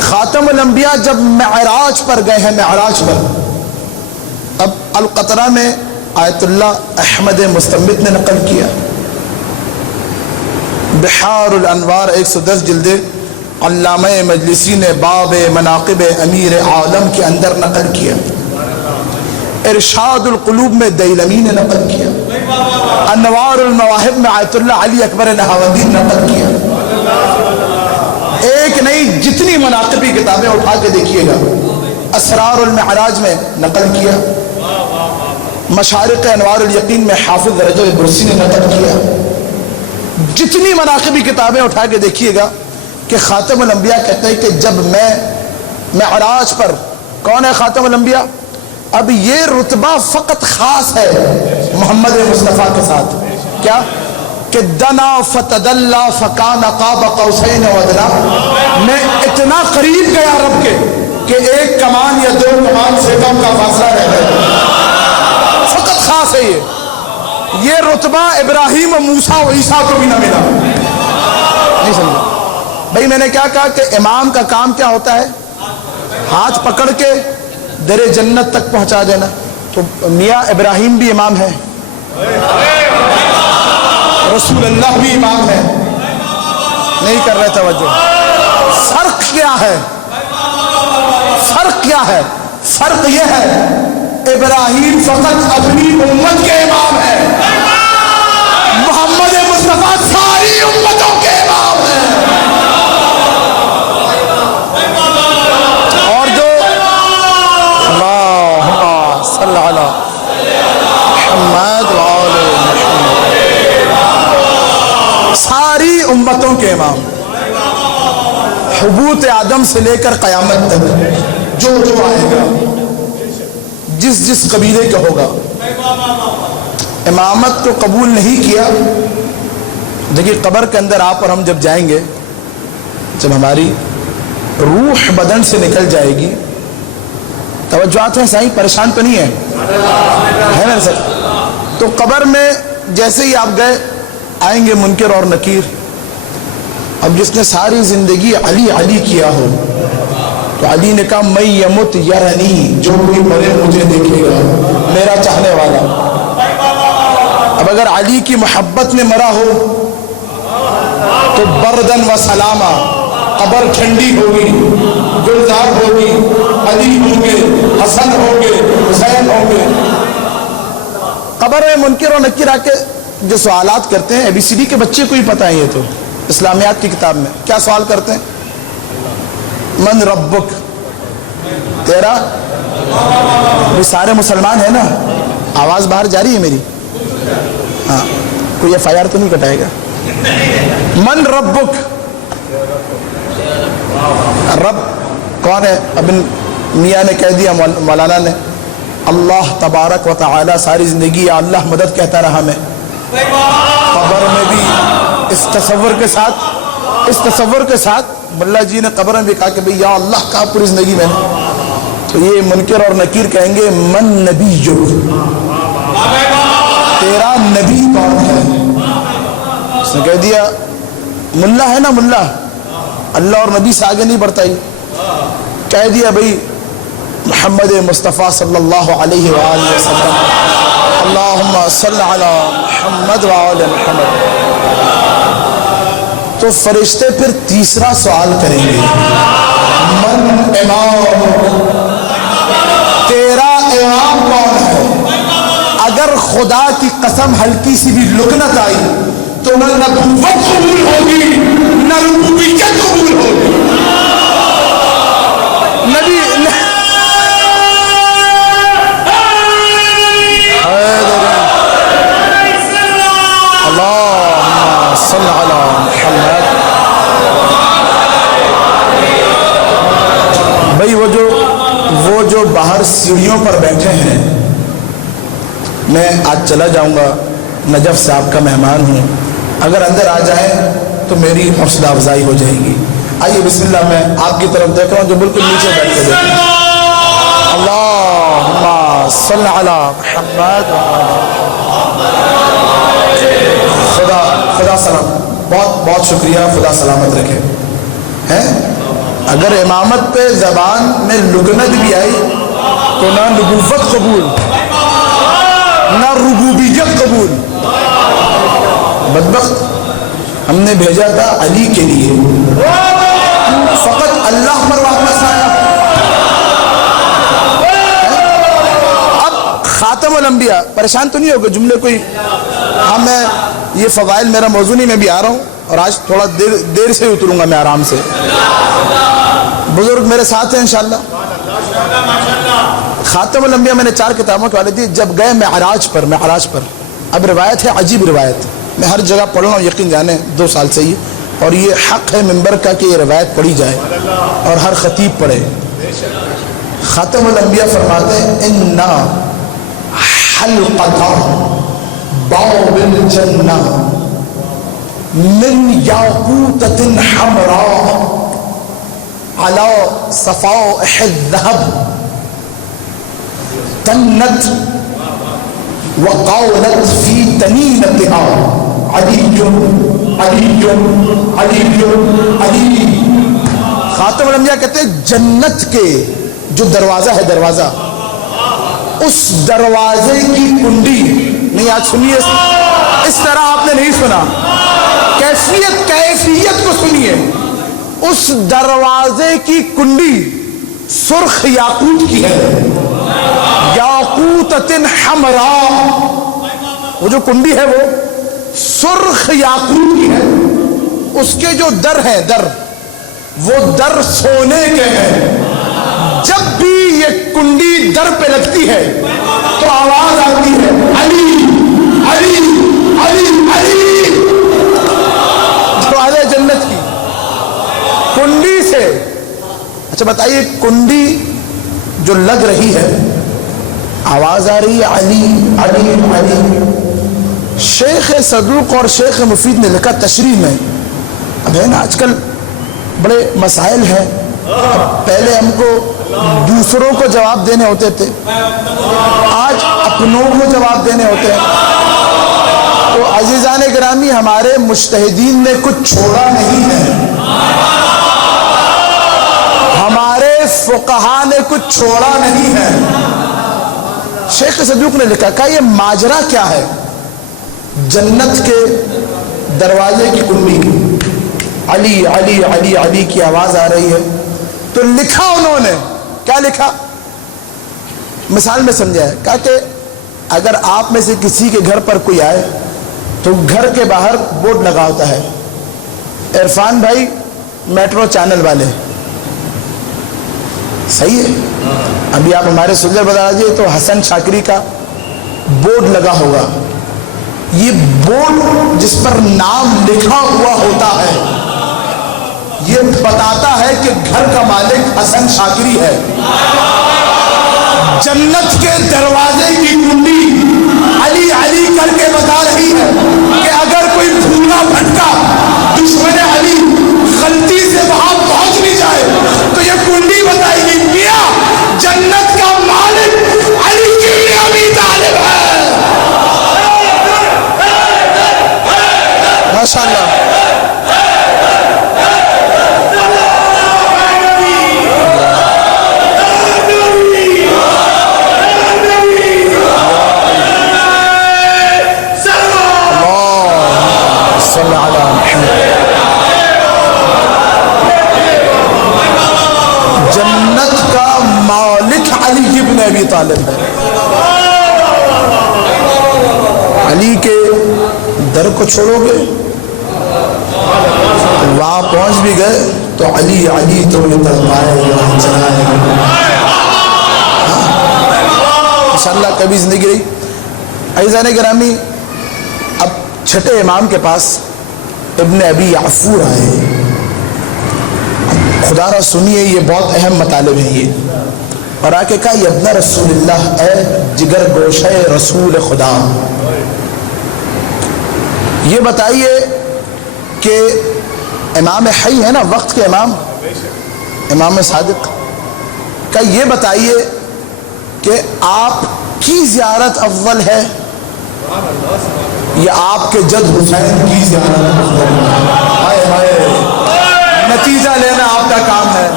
خاتم الانبیاء جب معراج پر گئے ہیں, معراج پر, اب القطرہ میں آیت اللہ احمد مستمد نے نقل کیا, بحار الانوار 110 جلد علامہ مجلسی نے باب مناقب امیر عالم کے اندر نقل کیا, ارشاد القلوب میں دیلمی نے نقل کیا, انوار المواہب میں آیت اللہ علی اکبر نہاوندی نے نقل کیا. ایک نہیں جتنی مناقبی کتابیں اٹھا کے دیکھیے گا, اسرار المعراج میں نقل کیا, مشارق انوار الیقین میں حافظ رجب برسی نے نقل کیا. جتنی مناقبی کتابیں اٹھا کے دیکھیے گا کہ خاتم الانبیاء کہتے ہیں کہ جب میں معراج پر, کون ہے خاتم الانبیاء؟ اب یہ رتبہ فقط خاص ہے محمد مصطفیٰ کے ساتھ, کیا کہ دنا فتدلا فکان قاب قوسین و ادنا, میں اتنا قریب گیا رب کے کہ ایک کمان یا 2 کمان سے کم کا فاصلہ رہ گیا. فقط خاص ہے یہ رتبہ ابراہیم و موسیٰ و عیسیٰ کو بھی نہ ملا. نہیں سمجھا بھائی, میں نے کیا کہا کہ امام کا کام کیا ہوتا ہے؟ ہاتھ پکڑ کے در جنت تک پہنچا دینا. تو میاں ابراہیم بھی امام ہے, رسول اللہ بھی امام ہے. نہیں کر رہے توجہ. فرق کیا ہے؟ فرق کیا ہے؟ فرق یہ ہے ابراہیم فقط اپنی امت کے امام ہے, محمد مصطفیٰ ساری امتوں کے امام ہیں. اور جو اللہم صلی علی محمد وعلی محمد, ساری امتوں کے امام, حبوط آدم سے لے کر قیامت تک جو آئے گا, جس قبیلے کا ہوگا, امامت کو قبول نہیں کیا. دیکھیے قبر کے اندر آپ اور ہم جب جائیں گے, جب ہماری روح بدن سے نکل جائے گی, توجہات ہیں صحیح, پریشان تو نہیں ہے نا سر؟ تو قبر میں جیسے ہی آپ گئے, آئیں گے منکر اور نکیر. اب جس نے ساری زندگی علی علی کیا ہو تو علی نے کہا میں یمت یرنی, جو بھی مرے مجھے دیکھے گا, میرا چاہنے والا. اب اگر علی کی محبت میں مرا ہو تو بردن و سلامہ, قبر ٹھنڈی ہوگی, گلزار ہوگی, علی ہوں گے, حسن ہوں گے, حسین ہوں گے. قبر میں منکر اور نکیر آ کے جو سوالات کرتے ہیں, ABCD کے بچے کو ہی پتہ ہے, یہ تو اسلامیات کی کتاب میں کیا سوال کرتے ہیں؟ من ربک, تیرا. یہ سارے مسلمان ہیں نا, آواز باہر جاری ہے میری؟ ہاں, کوئی FIR تو نہیں کٹائے گا. من ربک, رب کون ہے؟ ابن میاں نے کہہ دیا, مولانا نے, اللہ تبارک و تعالی. ساری زندگی یا اللہ مدد کہتا رہا میں, قبر میں بھی اس تصور کے ساتھ ملا جی نے قبر میں بھی کہا کہ بھئی یا اللہ کہا پوری زندگی میں. تو یہ منکر اور نکیر کہیں گے من نبی جو, تیرا نبی کون ہے؟ اس نے کہہ دیا ملا ہے نا, ملا, اللہ اور نبی سے آگے نہیں بڑھتا ہی. کہہ دیا بھئی محمد مصطفیٰ صلی اللہ علیہ وآلہ وسلم, اللہم صلی علی محمد وآلہ محمد. تو فرشتے پھر تیسرا سوال کریں گے, من امام, تیرا امام کون ہے؟ اگر خدا کی قسم ہلکی سی بھی لکنت آئی تو نہ نبوت قبول ہوگی, نہ ربوبیت قبول ہوگی۔ نبی اللہم صل علی محمد۔ بھائی وہ جو باہر سیڑھیوں پر بیٹھے ہیں، میں آج چلا جاؤں گا، نجف صاحب کا مہمان ہوں، اگر اندر آ جائیں تو میری حوصلہ افزائی ہو جائے گی۔ آئیے بسم اللہ، میں آپ کی طرف دیکھ رہا ہوں جو بالکل نیچے بیٹھ کے دیکھ رہے ہیں۔ اللہم صل علی محمد۔ خدا سلام، بہت بہت شکریہ، خدا سلامت رکھے۔ اگر امامت پہ زبان میں لگنت بھی آئی تو نہ نبوت قبول نہ ربوبیت قبول۔ بدبخت ہم نے بھیجا تھا علی کے لیے، فقط اللہ پر واپس آیا۔ اب خاتم الانبیاء، پریشان تو نہیں ہوگا جملے کوئی؟ ہاں، میں یہ فضائل میرا موضوع نہیں، میں بھی آ رہا ہوں اور آج تھوڑا دیر سے اتروں گا میں آرام سے۔ بزرگ میرے ساتھ ہیں انشاءاللہ۔ خاتم الانبیاء میں نے 4 کتابوں کے حوالے دی۔ جب گئے معراج پر، اب روایت ہے عجیب روایت، میں ہر جگہ پڑھ رہا ہوں، یقین جانے 2 سال سے ہی، اور یہ حق ہے منبر کا کہ یہ روایت پڑھی جائے اور ہر خطیب پڑھے۔ خاتم الانبیاء فرماتے ہیں اِنَّا حَلْقَةَ بَابِ الْجَنَّةِ مِنْ يَاقُوتَةٍ حَمْرَاءٍ عَلَى صَفَائِحِ الذَّهَبِ تنت وقالت فی تنینتها علی علی علی علی۔ خاتم الانبیاء کہتے ہیں جنت کے جو دروازہ ہے، دروازہ، اس دروازے کی کنڈی نہیں، آج سنیے، اس طرح آپ نے نہیں سنا، کیفیت کو سنیے، اس دروازے کی کنڈی سرخ یاقوت کی ہے، یاقوتۃ حمراء، وہ جو کنڈی ہے وہ سرخ یاقوت کی ہے، اس کے جو در ہیں، وہ در سونے کے ہیں۔ جب بھی یہ کنڈی در پہ لگتی ہے تو آواز آتی ہے علی علی علی علی، دروازے جنت کی کنڈی سے۔ اچھا بتائیے، کنڈی جو لگ رہی ہے، آواز آ رہی ہے علی علی علی۔ شیخ صدوق اور شیخ مفید نے لکھا تشریح میں، اب ہے نا آج کل بڑے مسائل ہیں، پہلے ہم کو دوسروں کو جواب دینے ہوتے تھے، آج اپنوں کو جواب دینے ہوتے ہیں۔ تو عزیزان گرامی، ہمارے مجتہدین نے کچھ چھوڑا نہیں ہے، ہمارے فقہا نے کچھ چھوڑا نہیں ہے۔ شیخ صدوق نے لکھا کہ یہ ماجرا کیا ہے؟ جنت کے دروازے کی کنڈی علی علی علی علی کی آواز آ رہی ہے، تو لکھا انہوں نے، کیا لکھا؟ مثال میں سمجھا ہے، کہا کہ اگر آپ میں سے کسی کے گھر پر کوئی آئے تو گھر کے باہر بورڈ لگا ہوتا ہے، عرفان بھائی میٹرو چینل والے، صحیح ہے؟ ابھی آپ ہمارے سلجھر بتا دیجیے تو حسن شاکری کا بورڈ لگا ہوگا، یہ بورڈ جس پر نام لکھا ہوا ہوتا ہے یہ بتاتا ہے کہ گھر کا مالک حسن شاکری ہے۔ جنت کے دروازے کی کنڈی علی علی کر کے بتا رہی ہے کہ اگر کوئی بھولا بھٹکا دشمن علی غلطی سے وہاں پہنچ نہیں جائے تو یہ کنڈی بتائے گی میاں جنت کا مالک علی کی ابی طالب ہے۔ ماشاءاللہ، جنت کا مالک علی ابن ابی طالب ہے۔ علی کے در کو چھوڑو گے تو آپ پہنچ بھی گئے تو علی علی تو یہ تڑپائے چلائے انشاءاللہ کبھی زندگی رہی. عزیزان گرامی، اب چھٹے امام کے پاس ابن ابی یعفور آئے. خدا را سنیے، یہ بہت اہم مطالب ہیں یہ. اور آ کے کہا یہ ابن رسول اللہ، اے جگر گوشہ رسول خدا، یہ بتائیے کہ امام حی ہے نا، وقت کے امام، امام صادق کا، یہ بتائیے کہ آپ کی زیارت افضل ہے یا آپ کے جد حسین کی زیارت افضل ہے؟ ہائے ہائے، نتیجہ لینا آپ کا کام ہے.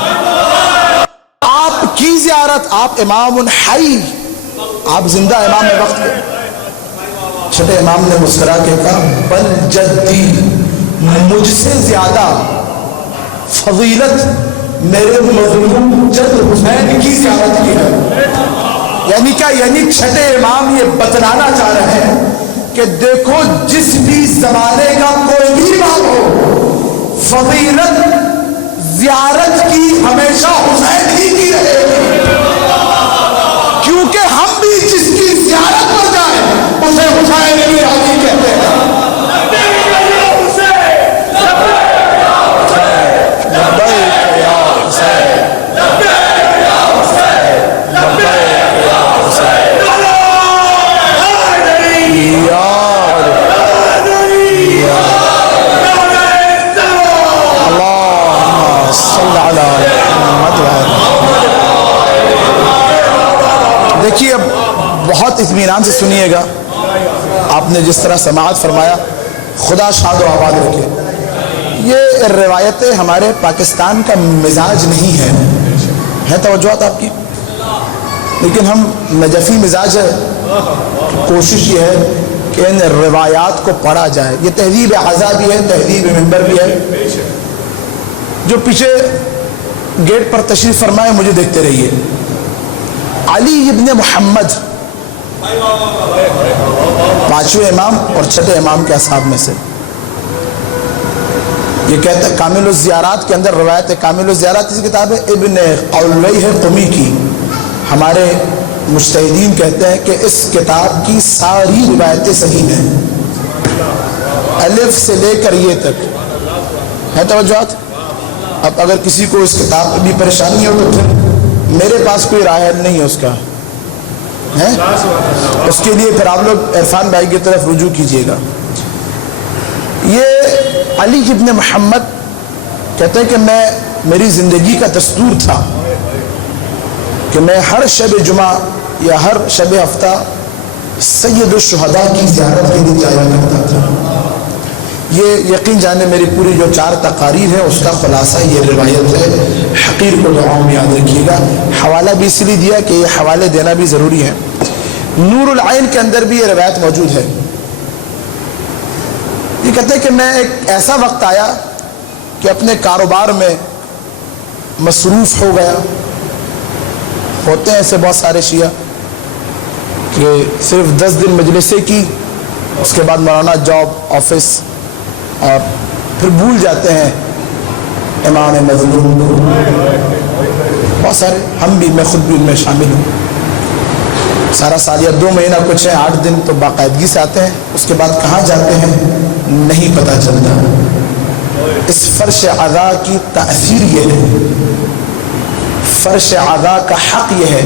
آپ کی زیارت، آپ امام حی، آپ زندہ امام وقت کے. چھٹے امام نے مسکرا کے کہا بل جدی، مجھ سے زیادہ فضیلت میرے مظلوم جد حسین کی زیارت کی ہے. یعنی کیا؟ یعنی چھٹے امام یہ بتلانا چاہ رہے ہیں کہ دیکھو جس بھی زمانے کا کوئی بھی امام ہو، فضیلت زیارت کی ہمیشہ حسین ہی کی رہے گی، کیونکہ ہم بھی جس کی زیارت پر جائیں اسے حسین بھی راضی کہتے ہیں. دیکھیے اب بہت اطمینان سے سنیے گا. آپ نے جس طرح سماعت فرمایا، خدا شاد و آباد رکھے. یہ روایتیں ہمارے پاکستان کا مزاج نہیں ہے توجہات آپ کی، لیکن ہم نجفی مزاج ہے. کوشش یہ ہے کہ ان روایات کو پڑھا جائے. یہ تہذیب عزا بھی ہے، تہذیب منبر بھی ہے. جو پیچھے گیٹ پر تشریف فرمائے مجھے دیکھتے رہیے. علی ابن محمد پانچویں امام اور چھٹے امام کے اصحاب میں سے. یہ کہتا ہے کامل الزیارات کے اندر روایت ہے. کامل الزیارات اس کتاب ہے ابن قولیہ قمی کی. ہمارے مجتہدین کہتے ہیں کہ اس کتاب کی ساری روایتیں صحیح ہیں، الف سے لے کر یہ تک ہے توجہات. اب اگر کسی کو اس کتاب پہ بھی پریشانی ہو تو پھر میرے پاس کوئی رائے نہیں ہے اس کا ہے، اس کے لیے پھر آپ لوگ عرفان بھائی کی طرف رجوع کیجئے گا. یہ علی ابن محمد کہتے ہیں کہ میری زندگی کا دستور تھا کہ میں ہر شب جمعہ یا ہر شب ہفتہ سید الشہداء کی زیارت کے لیے جایا کرتا تھا. یہ یقین جانے میری پوری جو 4 تقاریر ہے اس کا خلاصہ یہ روایت ہے. حقیر کو دعاؤں میں یاد رکھیے گا. حوالہ بھی اس لیے دیا کہ یہ حوالے دینا بھی ضروری ہے. نور العین کے اندر بھی یہ روایت موجود ہے. یہ کہتے ہیں کہ میں ایک ایسا وقت آیا کہ اپنے کاروبار میں مصروف ہو گیا. ہوتے ہیں ایسے بہت سارے شیعہ کہ صرف 10 دن مجلسے کی، اس کے بعد مولانا جاب، آفس، اور پھر بھول جاتے ہیں امام مظلوم کو. بہت سارے، ہم بھی، میں خود بھی ان میں شامل ہوں. سارا سال یا 2 مہینہ کچھ ہے، 8 دن تو باقاعدگی سے آتے ہیں، اس کے بعد کہاں جاتے ہیں نہیں پتہ چلتا. اس فرش عزا کی تاثیر یہ ہے، فرش عزا کا حق یہ ہے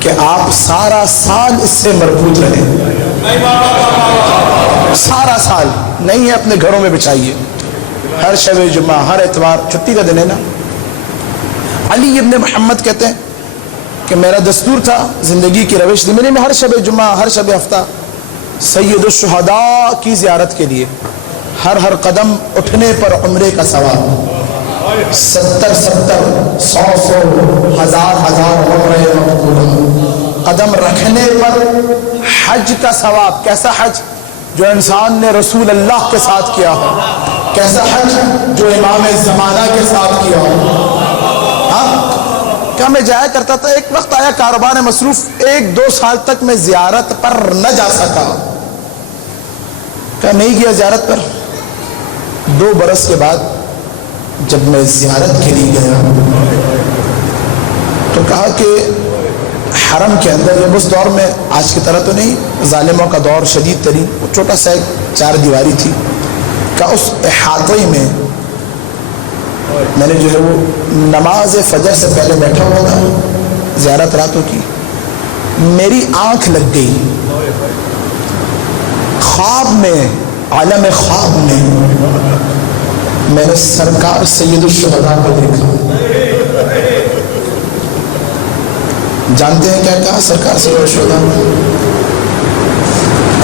کہ آپ سارا سال اس سے مربوط رہیں. سارا سال نہیں ہے، اپنے گھروں میں بچھائیے. ہر شب جمعہ، ہر اتوار، چھٹی کا دن ہے نا. علی ابن محمد کہتے ہیں کہ میرا دستور تھا، زندگی کی روش تھی میری، میں ہر شب جمعہ، ہر شب ہفتہ سید الشہداء کی زیارت کے لیے ہر قدم اٹھنے پر عمرے کا ثواب، 70 100 1000 عمرے مقبولہ، قدم رکھنے پر حج کا ثواب. کیسا حج؟ جو انسان نے رسول اللہ کے ساتھ کیا ہو. کیسا حج؟ جو امام زمانہ کے ساتھ کیا ہو. ہاں کیا میں جایا کرتا تھا، ایک وقت آیا کاروبار میں مصروف، 1-2 سال تک میں زیارت پر نہ جا سکا. کیا نہیں گیا زیارت پر؟ 2 برس کے بعد جب میں زیارت کے لیے گیا تو کہا کہ حرم کے اندر، جب اس دور میں آج کی طرح تو نہیں، ظالموں کا دور شدید ترین، چھوٹا سا ایک 4 دیواری تھی، کہ اس احاطے میں میں نے جو ہے وہ نماز فجر سے پہلے بیٹھا ہوا تھا، زیارت راتوں کی، میری آنکھ لگ گئی، خواب میں، عالم خواب میں نے سرکار سید الشہداء کو دیکھا۔ جانتے ہیں کیا کہا سرکار سید الشہداء؟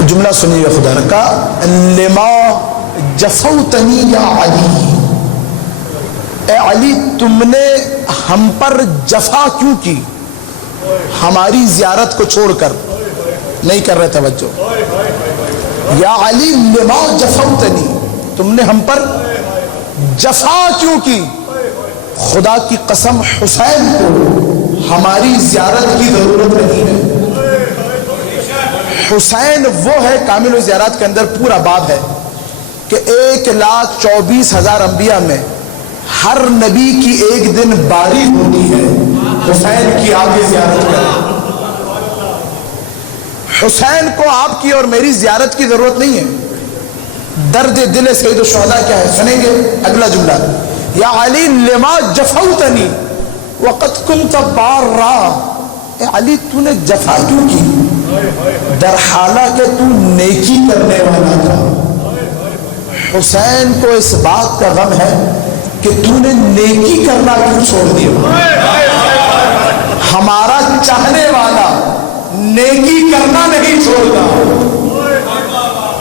جملہ سنیے خدا رکھا، لما جفوتنی یا علی، اے علی تم نے ہم پر جفا کیوں کی، ہماری زیارت کو چھوڑ کر؟ نہیں کر رہے توجہ، یا علی لما جفوتنی، تم نے ہم پر جفا کیوں کی؟ خدا کی قسم حسین کو ہماری زیارت کی ضرورت نہیں ہے۔ حسین وہ ہے، کامل و زیارات کے اندر پورا باب ہے کہ 1,24,000 انبیاء میں ہر نبی کی ایک دن باری ہوتی ہے، حسین کی آگے زیارت کریں۔ حسین کو آپ کی اور میری زیارت کی ضرورت نہیں ہے۔ درد دل سید الشہداء کیا ہے سنیں گے؟ اگلا جملہ، یا علی لما جفوتنی وقد کنت بارا، اے علی تو نے جفا کیوں کی، در حالہ کہ تو نیکی کرنے والا تھا۔ حسین کو اس بات کا غم ہے کہ تو نے نیکی کرنا کیوں چھوڑ دیا۔ ہمارا چاہنے والا نیکی کرنا نہیں چھوڑتا،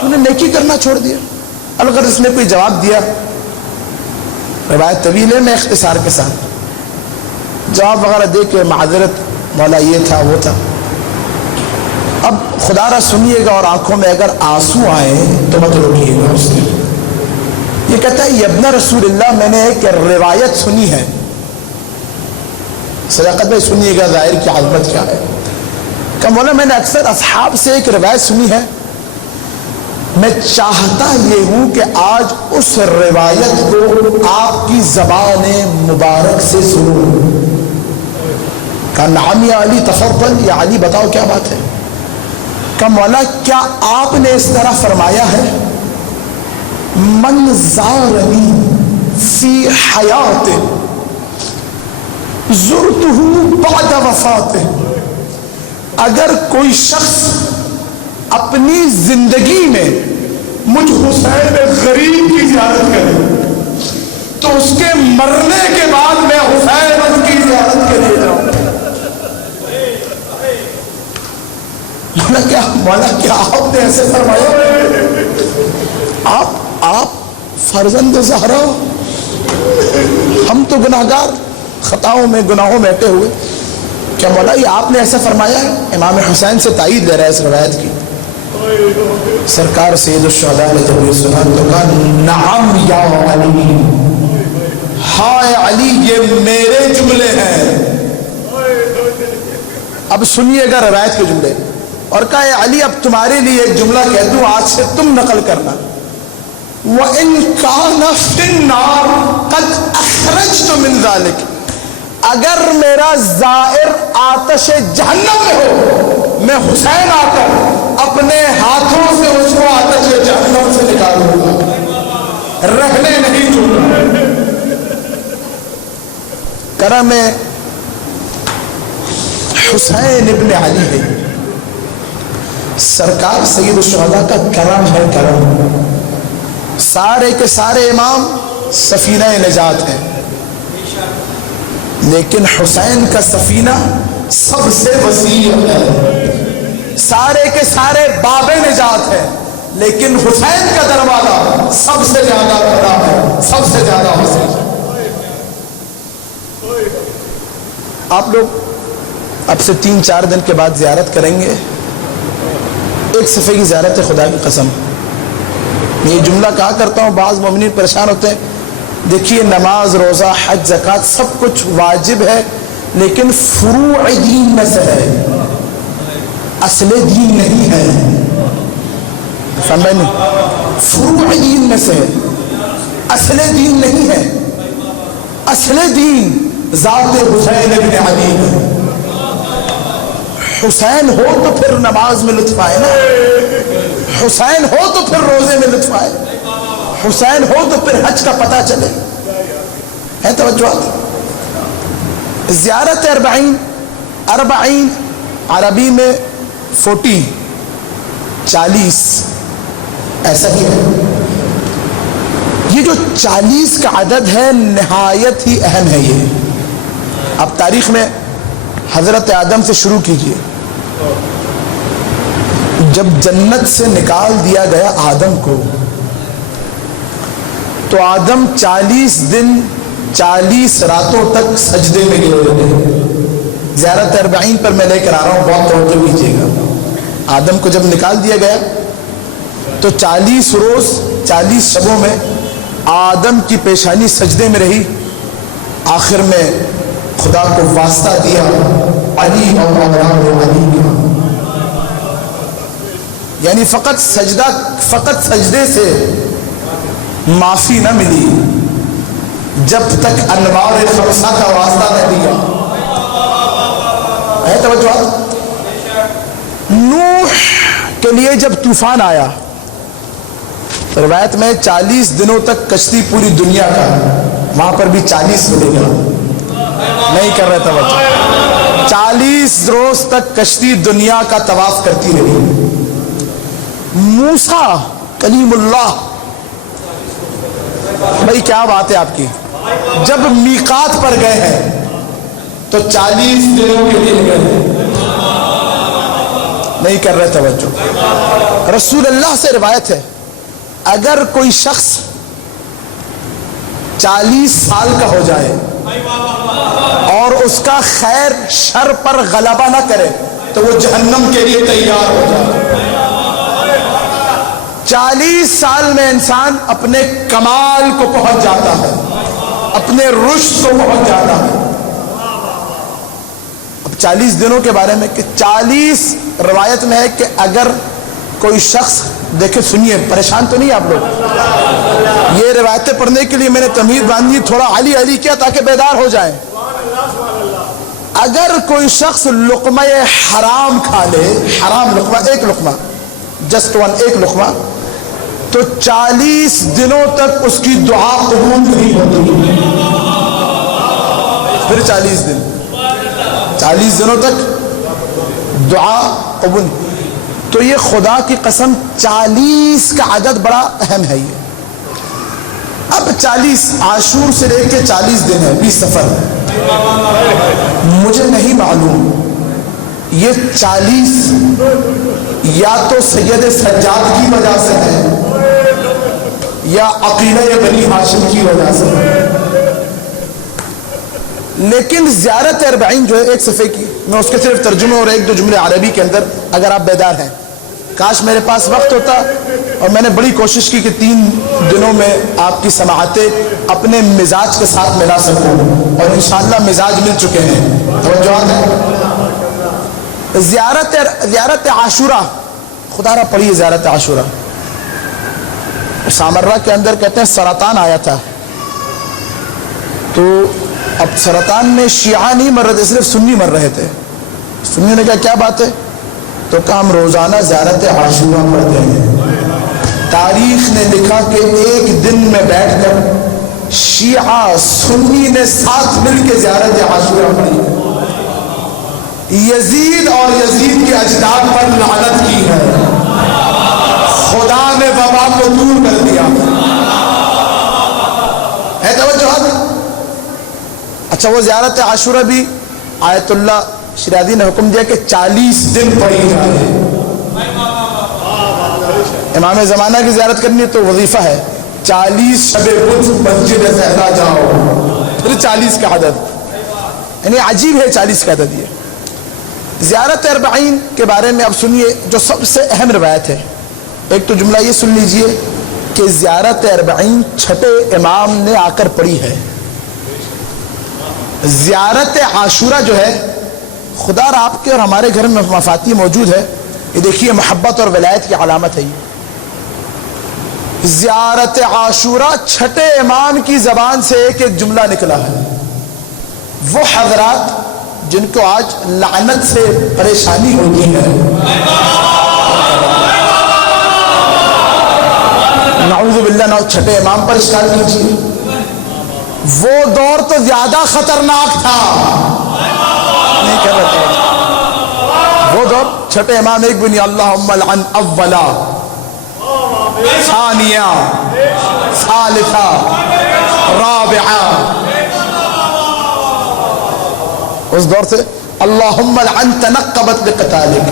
تو نے نیکی کرنا چھوڑ دیا۔ اگر اس نے کوئی جواب دیا، روایت طویل ہے، میں اختصار کے ساتھ جواب وغیرہ دے کے معذرت، مولا یہ تھا وہ تھا۔ اب خدا را سنیے گا، اور آنکھوں میں اگر آنسو آئیں تو مت روکیے گا اس سے۔ یہ کہتا ہے ابن رسول اللہ، میں نے ایک روایت سنی ہے، صداقت میں سنیے گا ظاہر کی عظمت کیا ہے۔ کہ مولا میں نے اکثر اصحاب سے ایک روایت سنی ہے، میں چاہتا یہ ہوں کہ آج اس روایت کو آپ کی زبان مبارک سے سنوں۔ کہا نعم یا علی تفضل، یا علی بتاؤ کیا بات ہے۔ کہ مولا کیا آپ نے اس طرح فرمایا ہے، من زارنی فی حیاتہ زرتہ بعد وفاتہ، اگر کوئی شخص اپنی زندگی میں مجھ حسین غریب کی زیارت کرے تو اس کے مرنے کے بعد میں حسین کی زیارت کے لیے جاؤں۔ مولا کیا آپ نے ایسے فرمایا؟ آپ فرزند زہرا، ہم تو گناہگار، خطاؤں میں گناہوں میں اٹے ہوئے، کیا مولا یہ آپ نے ایسا فرمایا ہے؟ امام حسین سے تائید لے رہا ہے اس روایت کی۔ سرکار سید الشہداء نے جب یہ سنا تو کہا نعم یا علی، ہائے علی یہ میرے جملے ہیں۔ اب سنیے گا روایت کے جملے، اور کہا اے علی اب تمہارے لیے ایک جملہ کہہ دوں، آج سے تم نقل کرنا، وَإِن كَانَ فِي النَّارِ قَدْ أَخْرَجْتُ مِنْ ذَلِكَ، اگر میرا زائر آتش جہنم میں ہو، میں حسین آ کر اپنے ہاتھوں سے اس کو آتش جہنم سے نکالوں گا، رہنے نہیں دوں گا۔ کرم حسین ابن علی ہے، سرکار سید الشہداء کا کرم ہے، کرم۔ سارے کے سارے امام سفینہ نجات ہیں، لیکن حسین کا سفینہ سب سے وسیع ہے۔ سارے کے سارے باب نجات ہیں، لیکن حسین کا دروازہ سب سے زیادہ بڑا ہے، سب سے زیادہ وسیع ہے۔ آپ لوگ اب سے 3-4 دن کے بعد زیارت کریں گے، ایک صفحے کی زیارت ہے، خدا کی قسم میں یہ جملہ کہا کرتا ہوں، بعض مومنین پریشان ہوتے ہیں، دیکھیے نماز، روزہ، حج، زکوٰۃ سب کچھ واجب ہے، لیکن فروع دین میں سے ہے، اصل دین نہیں ہے۔ سمجھ نہیں، فروع دین میں سے ہے، اصل دین نہیں ہے۔ اصل دین ذات حسین ابن علی ہے. حسین ہو تو پھر نماز میں لطف آئے نا, حسین ہو تو پھر روزے میں لطف آئے, حسین ہو تو پھر حج کا پتہ چلے. ہے توجہات. زیارت اربعین, اربعین عربی میں 40 ایسا ہی ہے. یہ جو 40 کا عدد ہے نہایت ہی اہم ہے. یہ اب تاریخ میں حضرت آدم سے شروع کیجئے. جب جنت سے نکال دیا گیا آدم کو, تو آدم 40 دن 40 راتوں تک سجدے میں گرے رہے. زیارت اربعین پر میں لے کر آ رہا ہوں, بہت توجہ کیجیے گا. آدم کو جب نکال دیا گیا تو 40 روز 40 شبوں میں آدم کی پیشانی سجدے میں رہی. آخر میں خدا کو واسطہ دیا علی اور اولاد علی کا, یعنی فقط سجدے سے معافی نہ ملی جب تک انوار خمسہ کا واسطہ نہ دیا. ہے توجہ. نوح کے لیے جب طوفان آیا, روایت میں 40 دنوں تک کشتی پوری دنیا کا, وہاں پر بھی 40 ملے گا, نہیں کر رہے توجہ. 40 روز تک کشتی دنیا کا طواف کرتی رہی. موسیٰ کلیم اللہ, بھائی کیا بات ہے آپ کی, جب میقات پر گئے ہیں تو 40 دنوں کے لیے گئے, نہیں کر رہے توجہ. رسول اللہ سے روایت ہے اگر کوئی شخص 40 سال کا ہو جائے اور اس کا خیر شر پر غلبہ نہ کرے تو وہ جہنم کے لیے تیار ہو جائے. 40 سال میں انسان اپنے کمال کو پہنچ جاتا ہے, اپنے رشد کو پہنچ جاتا ہے. اب 40 دنوں کے بارے میں کہ 40 روایت میں ہے کہ اگر کوئی شخص, دیکھیں سنیے, پریشان تو نہیں آپ لوگ, یہ روایتیں پڑھنے کے لیے میں نے تمہید باندھی, تھوڑا علی علی کیا تاکہ بیدار ہو جائیں. اگر کوئی شخص لقمہ حرام کھا لے, حرام لقمہ, ایک لقمہ, جسٹ ون, ایک لقمہ, تو 40 دنوں تک اس کی دعا قبول نہیں ہوتی. پھر 40 دنوں تک دعا قبول. تو یہ خدا کی قسم 40 کا عدد بڑا اہم ہے. یہ اب 40 عاشور سے لے کے 40 دن ہے, 20 سفر. مجھے نہیں معلوم یہ 40 یا تو سید سجاد کی وجہ سے ہے یا عقیدہ بنی ہاشم کی وجہ سے ہے. لیکن زیارت اربعین جو ہے ایک صفحے کی, میں اس کے صرف ترجمے اور ایک دو جملے عربی کے اندر, اگر آپ بیدار ہیں, کاش میرے پاس وقت ہوتا, اور میں نے بڑی کوشش کی کہ 3 دنوں میں آپ کی سماعتیں اپنے مزاج کے ساتھ ملا سکوں, اور انشاءاللہ مزاج مل چکے ہیں. توجہات ہے. زیارت عاشورہ, خدا را پڑھیے زیارت عاشورہ. سامرہ کے اندر کہتے ہیں سرطان آیا تھا, تو اب سرطان میں شیعہ نہیں مر رہے تھے, صرف سنی مر رہے تھے. سنی نے کہا کیا بات ہے, تو کہا ہم روزانہ زیارت عاشورہ پڑھتے ہیں. تاریخ نے لکھا کہ ایک دن میں بیٹھ کر شیعہ سنی نے ساتھ مل کے زیارت عاشورہ پڑھی. یزید اور یزید کے اجداد پر لعنت کی ہے, خدا نے وبا کو دور کر دیا ہے. توجہ. اچھا, وہ زیارت عاشورہ بھی آیت اللہ شیرازی نے حکم دیا کہ 40 دن پڑھی جائے. امام زمانہ کی زیارت کرنی تو وظیفہ ہے, 40 شب بدھ مسجد زہرا جاؤ, پھر 40 کا عدد, یعنی عجیب ہے 40 کا عدد. یہ زیارت اربعین کے بارے میں اب سنیے جو سب سے اہم روایت ہے. ایک تو جملہ یہ سن لیجئے کہ زیارت اربعین چھٹے امام نے آ کر پڑھی ہے. زیارت عاشورہ جو ہے, خدا اور آپ کے اور ہمارے گھر میں مفاتیح موجود ہے. یہ دیکھیے محبت اور ولایت کی علامت ہے. زیارت عاشورہ چھٹے امام کی زبان سے ایک جملہ نکلا ہے. وہ حضرات جن کو آج لعنت سے پریشانی ہوتی ہے، نعوذ باللہ، نہ چھٹے امام پر اشکال کیجیے. وہ دور تو زیادہ خطرناک تھا، نہیں کر رہے تھے. وہ دور چھٹے امام ایک بھی نہیں. اللہم لعن اولا ثانیہ ثالثہ رابعہ. اس دور سے اللہم لعن تنقبت لقتالک.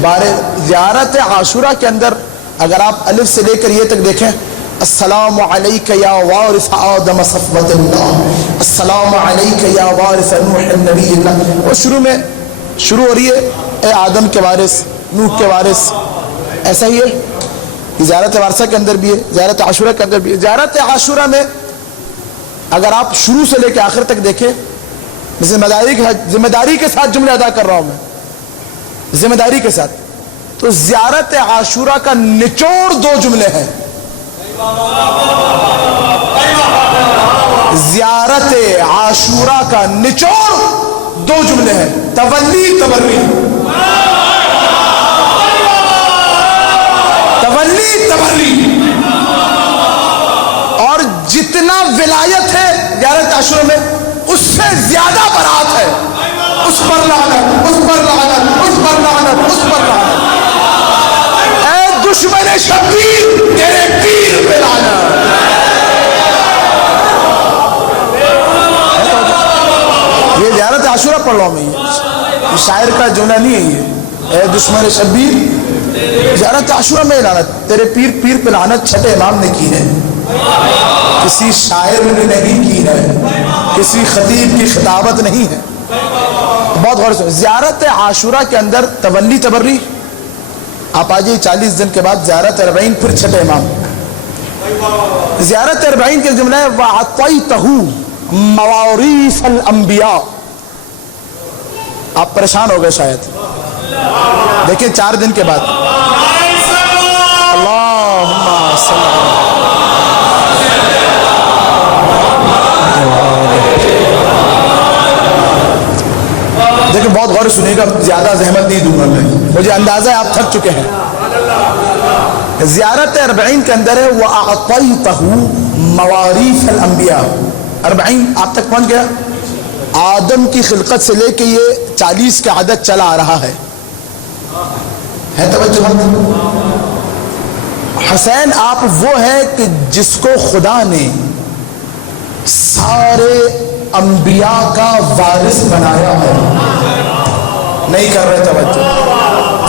بارے زیارت عاشورہ کے اندر اگر آپ الف سے لے کر یہ تک دیکھیں، السلام علیک یا وارث آدم صفوت اللہ، السلام علیک یا وارث نوح نبی اللہ. وہ شروع ہو رہی ہے اے آدم کے وارث، نوح کے وارث. ایسا ہی ہے زیارت وارثہ کے اندر بھی ہے، زیارت عاشورہ کے اندر بھی ہے. زیارت عاشورہ میں اگر آپ شروع سے لے کے آخر تک دیکھیں، ذمہ داری کے ساتھ جملے ادا کر رہا ہوں میں، ذمہ داری کے ساتھ. تو زیارت عاشورہ کا نچوڑ دو جملے ہیں. زیارت عاشورہ کا نچوڑ دو جملے ہیں، تولی تبری. تولی تبری. اور جتنا ولایت ہے زیارت عاشورہ میں اس سے زیادہ برات ہے. اس پر لعنت، اس پر لعنت، اس پر لعنت، اس پر لعنت. اے دشمن شبیر، تیرے پیر پہ لعنت. یہ زیارت عاشورہ پڑھ رہا ہوں میں، یہ شاعر کا جملہ نہیں ہے. یہ اے دشمن شبیر، زیارت عاشورہ میں لعنت. تیرے پیر پہ لعنت چھٹے امام نے کی ہے، کسی شاعر نے نہیں کی ہے، کسی خطیب کی خطابت نہیں ہے. بہت غور سے زیارت عاشورہ کے اندر تولی تبری. آپ آجئے 40 دن کے بعد زیارت اربعین، پھر چھٹے امام. زیارت اربعین کے جملہ ہے وَعَطَيْتَهُ مَوَارِيثَ الْأَنْبِيَاء. آپ پریشان ہو گئے شاید. دیکھیں 4 دن کے بعد اللہم صلی اللہ. دیکھیں بہت غور سنیے گا، زیادہ زحمت نہیں دوں گا میں، مجھے اندازہ ہے آپ تھک چکے ہیں. زیارت اربعین کے اندر ہے وَأَعْطَيْتَهُ مَوَارِيثَ الْأَنْبِيَاء. اربعین آپ تک پہنچ گیا. آدم کی خلقت سے لے کے یہ 40 کا عدد چلا آ رہا ہے. توجہ. حسین آپ وہ ہے کہ جس کو خدا نے سارے انبیاء کا وارث بنایا ہے. نہیں کر رہے توجہ.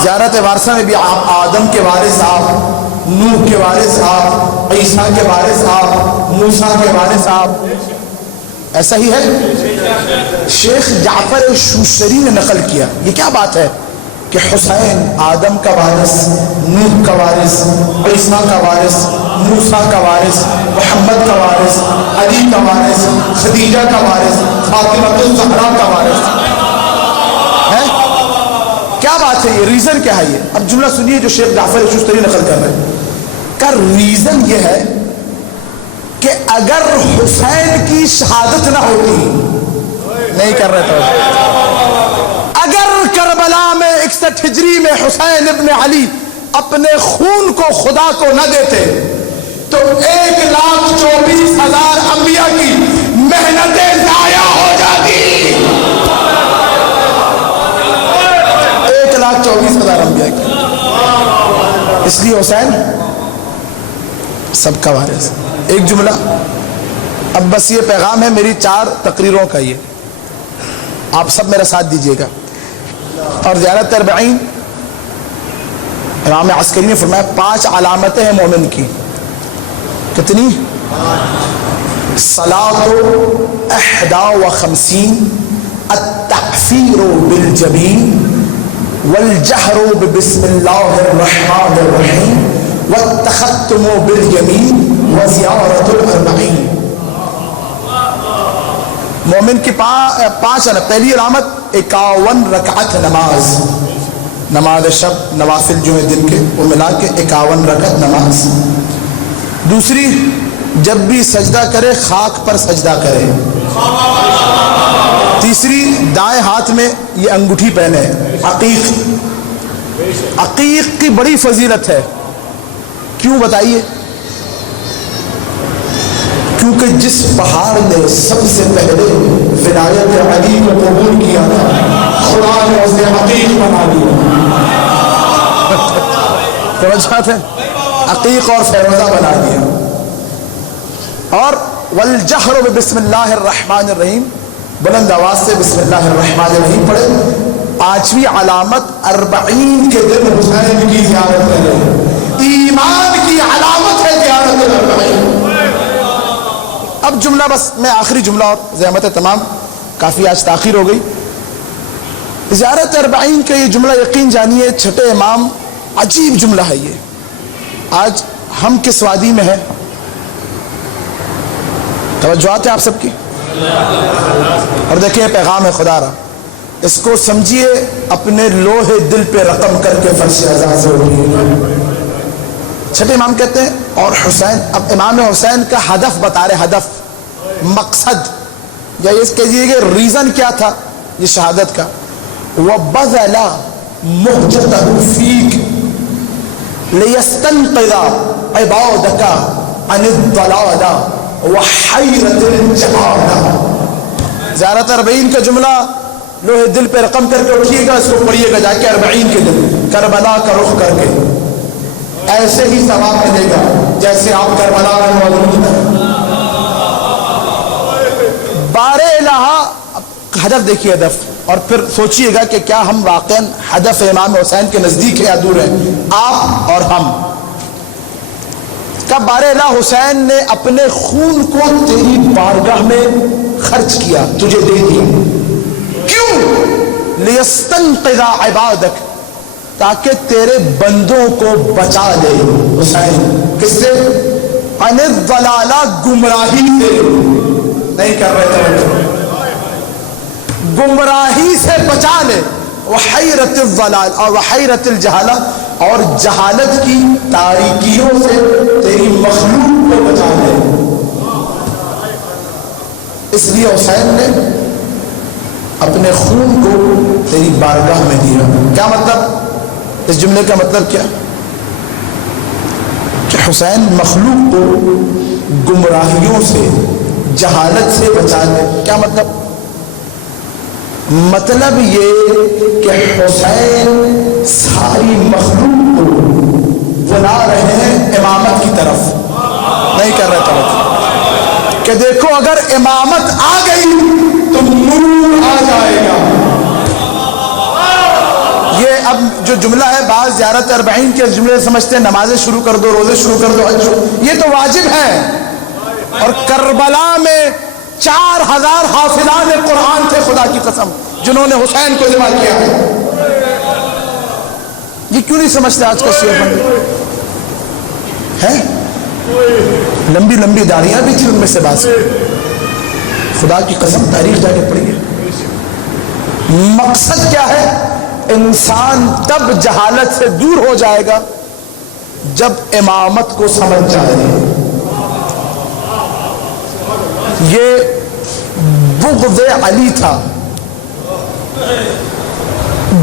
زیارت وارثہ میں بھی آپ آدم کے وارث، آپ نوح کے وارث، آپ عیسیٰ کے وارث، آپ موسیٰ کے وارث، آپ. ایسا ہی ہے. شیخ جعفر شوشری نے نقل کیا. یہ کیا بات ہے کہ حسین آدم کا وارث، نوح کا وارث، عیسیٰ کا وارث، موسیٰ کا وارث، محمد کا وارث، علی کا وارث، خدیجہ کا وارث، فاطمہ الزہرا کا وارث ہے. کیا بات ہے؟ یہ ریزن کیا ہے؟ یہ اب جملہ سنیے جو شیخ جعفر شوشتری نقل کر رہے ہیں. کا ریزن یہ ہے کہ اگر حسین کی شہادت نہ ہوتی، نہیں کر رہے تھے، اگر کربلا میں 61 ہجری میں حسین ابن علی اپنے خون کو خدا کو نہ دیتے تو 1,24,000 انبیاء کی محنتیں ضائع ہو جاتی. 1,24,000 انبیاء کی. اس لیے حسین سب کا وارث. ایک جملہ اب بس یہ پیغام ہے میری 4 تقریروں کا، یہ آپ سب میرا ساتھ دیجیے گا. اور زیارت اربعین امام عسکری نے فرمایا 5 علامتیں ہیں مومن کی. کتنی؟ صلاۃ 51 التعفیر بالجبین والجہر ببسم اللہ الرحمن الرحیم والتختم بالیمین وزیارت الاربعین. مومن کی 5 پہلی علامت 51 رکعت نماز، نماز شب، نوافل جو ہے دن کے، وہ ملا کے 51 رکعت نماز. دوسری، جب بھی سجدہ کرے خاک پر سجدہ کرے۔ تیسری، دائیں ہاتھ میں یہ انگوٹھی پہنے، عقیق۔ عقیق کی بڑی فضیلت ہے، کیوں بتائیے؟ کیونکہ جس پہاڑ نے سب سے پہلے ولایت علی کو قبول کیا تھا، خدا نے اسے عقیق بنا دیا۔ توجہ ہے، عقیق اور فیروزہ بنا دیا۔ اور والجہر بسم اللہ الرحمن الرحیم، بلند آواز سے بسم اللہ الرحمن الرحیم پڑھے۔ پانچویں علامت 40 کے دن حسین کی زیارت کرے، ایمان کی علامت ہے زیارت 40۔ اب جملہ، بس میں آخری جملہ اور زحمت تمام، کافی آج تاخیر ہو گئی۔ زیارت 40 کا یہ جملہ یقین جانیے چھٹے امام، عجیب جملہ ہے یہ۔ آج ہم کس وادی میں ہیں؟ توجہات ہیں آپ سب کی؟ اور دیکھیں پیغام ہے خدا را، اس کو سمجھیے، اپنے لوہے دل پہ رقم کر کے فرش ازاں سے اٹھیے۔ چھٹے امام کہتے ہیں، اور حسین، اب امام حسین کا ہدف بتا رہے، ہدف، مقصد، یا یہ کہیے کہ ریزن کیا تھا یہ شہادت کا۔ وَبَذَلَ مُحْجَتَهُ فِيكَ لِيَسْتَنْقِذَ عِبَادَكَ عَنِ الضَّلَالَ وَحَيْرَةِ الْجَهَالَ۔ زیارت 40 کا جملہ لوہے دل پہ رقم کر کے اٹھیے گا، اس کو پڑھیے گا جا کے 40 کے دن، کربلا کا رخ کر کے، ایسے ہی ثواب ملے گا جیسے آپ کربلا میں موجود ہیں۔ بارے الہ، ہدف دیکھیے، ہدف، اور پھر سوچئے گا کہ کیا ہم واقعاً ہدف امام حسین کے نزدیک ہیں یا دور ہیں، آپ اور ہم۔ کب بارے الہ حسین نے اپنے خون کو تیری بارگاہ میں خرچ کیا، تجھے دے دیا، کیوں؟ لِيَسْتَنْقِذَ عِبَادَكَ، تاکہ تیرے بندوں کو بچا لے حسین، کس سے؟ عن الضلال، گمراہی سے، نہیں کر رہے توجہ، گمراہی سے بچا لے، وحیرت الضلال، اور وحیرت الجہالہ، اور جہالت کی تاریکیوں سے تیری مخلوق کو بچا لے۔ اس لیے حسین نے اپنے خون کو تیری بارگاہ میں دیا۔ کیا مطلب؟ اس جملے کا مطلب کیا؟ کہ حسین مخلوق کو گمراہیوں سے، جہالت سے بچا لے۔ کیا مطلب؟ مطلب یہ کہ حسین ساری مخلوق کو بلا رہے ہیں امامت کی طرف، نہیں کر رہے توجہ، کہ دیکھو اگر امامت آ گئی تو نور آ جائے گا۔ یہ اب جو جملہ ہے، بعض زیارت 40 کے جملے سمجھتے ہیں نمازیں شروع کر دو، روزے شروع کر دو، حج شروع، یہ تو واجب ہے۔ اور کربلا میں 4000 حافظان قرآن تھے، خدا کی قسم، جنہوں نے حسین کو ذبح کیا ہے۔ یہ کیوں نہیں سمجھتے آج کا شیعہ بندی ہے؟ لمبی لمبی داڑیاں بھی تھی ان میں سے بعض، خدا کی قسم تاریخ جا کے پڑھیے۔ مقصد کیا ہے؟ انسان تب جہالت سے دور ہو جائے گا جب امامت کو سمجھ جائے۔ یہ بغض علی تھا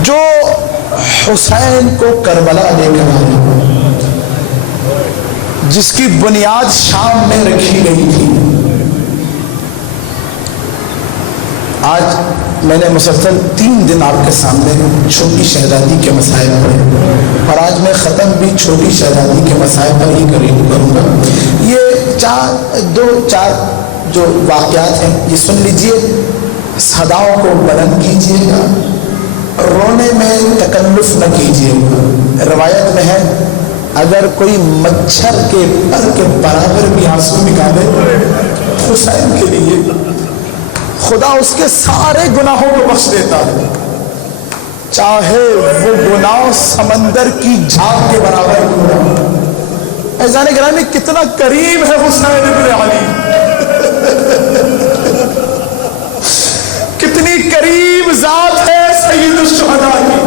جو حسین کو کربلا لے کر آیا، جس کی بنیاد شام میں رکھی گئی تھی۔ آج میں نے مسلسل 3 دن آپ کے سامنے چھوٹی شہزادی کے مسائل پڑھے، اور آج میں ختم بھی چھوٹی شہزادی کے مسائل پر ہی کروں گا۔ یہ 4 جو واقعات ہیں یہ سن لیجئے، صداؤں کو بلند کیجئے گا، رونے میں تکلف نہ کیجئے گا۔ روایت میں ہے اگر کوئی مچھر کے پر کے برابر بھی آنسو نکالے حسین کے لیے، خدا اس کے سارے گناہوں کو بخش دیتا ہے، چاہے وہ گناہ سمندر کی جھاگ کے برابر کیوں نہ ہو۔ عزیزان گرامی، کتنا قریب ہے حسین ابن علی، کتنی قریب ذات ہے سید الشہداء کی۔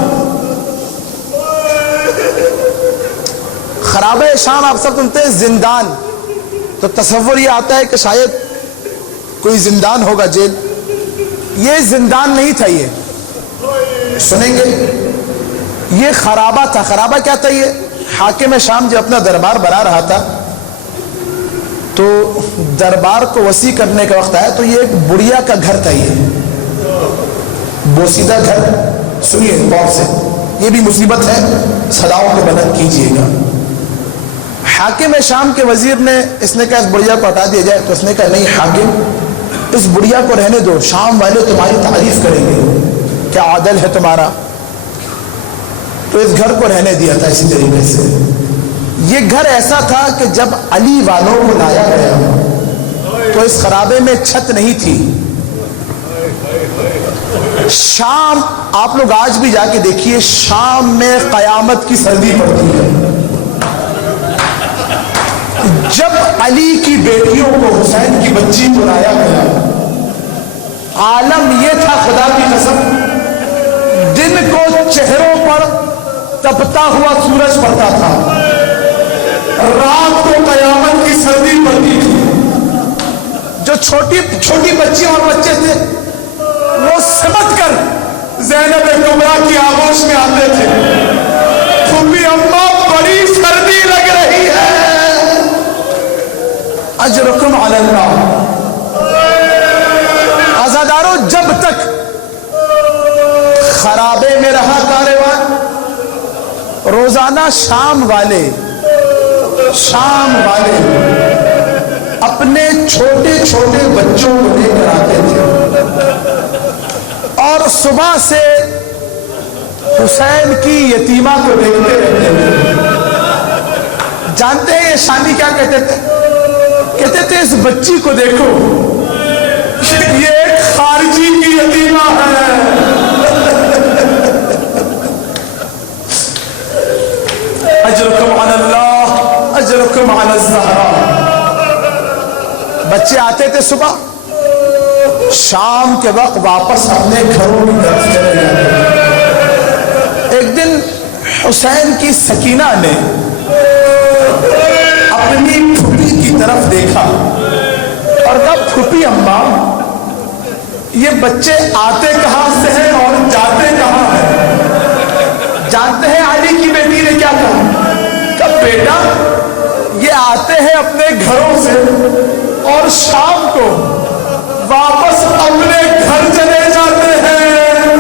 خراب شام آپ سب سنتے ہیں، زندان، تو تصور یہ آتا ہے کہ شاید کوئی زندان ہوگا، جیل. یہ زندان نہیں تھا، یہ سنیں گے، یہ خرابہ تھا. خرابہ کیا تھا؟ یہ حاکم شام جب اپنا دربار بنا رہا تھا تو دربار کو وسیع کرنے کا وقت آیا تو یہ ایک بڑھیا کا گھر تھا، یہ بوسیدہ گھر. سنیے غور سے، یہ بھی مصیبت ہے، صداؤں کو بلند کیجیے گا. حاکم شام کے وزیر نے اس نے کہا اس بڑھیا کو ہٹا دیا جائے، تو اس نے کہا نہیں حاکم، اس بڑھیا کو رہنے دو، شام والے تمہاری تعریف کریں گے، کیا عادل ہے تمہارا. تو اس گھر کو رہنے دیا تھا. اسی طریقے سے یہ گھر ایسا تھا کہ جب علی والوں کو لایا گیا تو اس خرابے میں چھت نہیں تھی. شام آپ لوگ آج بھی جا کے دیکھیے، شام میں قیامت کی سردی پڑتی ہے. جب علی کی بیٹیوں کو، حسین کی بچی کو لایا گیا، عالم یہ تھا خدا کی قسم، دن کو چہروں پر تپتا ہوا سورج پڑتا تھا، رات کو قیامت کی سردی پڑتی تھی. جو چھوٹی چھوٹی بچیاں اور بچے تھے وہ سمٹ کر زینب کبریٰ کی آغوش میں آتے تھے، پھوپھی اماں بڑی سردی لگ رہی ہے، اجرکم علی اللہ. آزادارو، جب تک خرابے میں رہا کاروان، روزانہ شام والے اپنے چھوٹے چھوٹے بچوں کو لے کر آتے تھے اور صبح سے حسین کی یتیمہ کو دیکھتے رہتے تھے. جانتے ہیں یہ شامی کیا کہتے تھے؟ کہتے تھے اس بچی کو دیکھو، یہ ایک خارجی کی یتیمہ ہے. اجرکم علی اللہ، اجرکم علی الزہرا. بچے آتے تھے صبح، شام کے وقت واپس اپنے گھروں کی طرف چلے جاتے. ایک دن حسین کی سکینہ نے اپنی پھوپھی کی طرف دیکھا اور کہا پھوپھی اماں، یہ بچے آتے کہاں سے ہیں اور جاتے کہاں ہیں؟ جانتے ہیں علی کی بیٹی نے کیا کہا؟ کہ بیٹا یہ آتے ہیں اپنے گھروں سے اور شام کو واپس اپنے گھر چلے جاتے ہیں.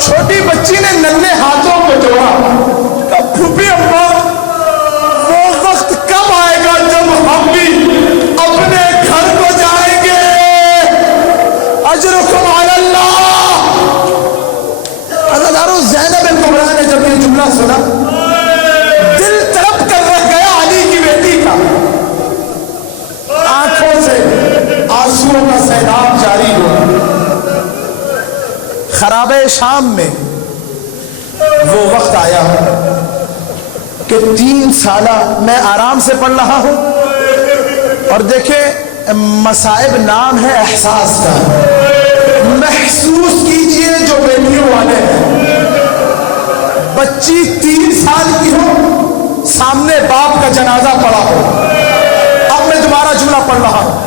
چھوٹی بچی نے ننھے ہاتھوں کو جوڑا کہ پھوپھی اماں، وہ وقت کب آئے گا جب ہم بھی اپنے گھر کو جائیں گے؟ اجرکم علی اللہ. عزیزانو، زینب کبریٰ نے جب یہ جملہ سنا، دل تڑپ کر رہ گیا علی کی بیٹی کا. آنکھوں سے آنسوؤں کا سیلاب جاری ہوا. خرابہ شام میں وہ وقت آیا کہ 3 سالہ میں آرام سے پڑھ رہا ہوں اور دیکھیں مصائب نام ہے احساس کا. محسوس کیجئے جو بیٹیوں والے ہیں، بچی 3 سال کی ہو، سامنے باپ کا جنازہ پڑا ہو. اب میں دوبارہ جملہ پڑھ رہا ہوں.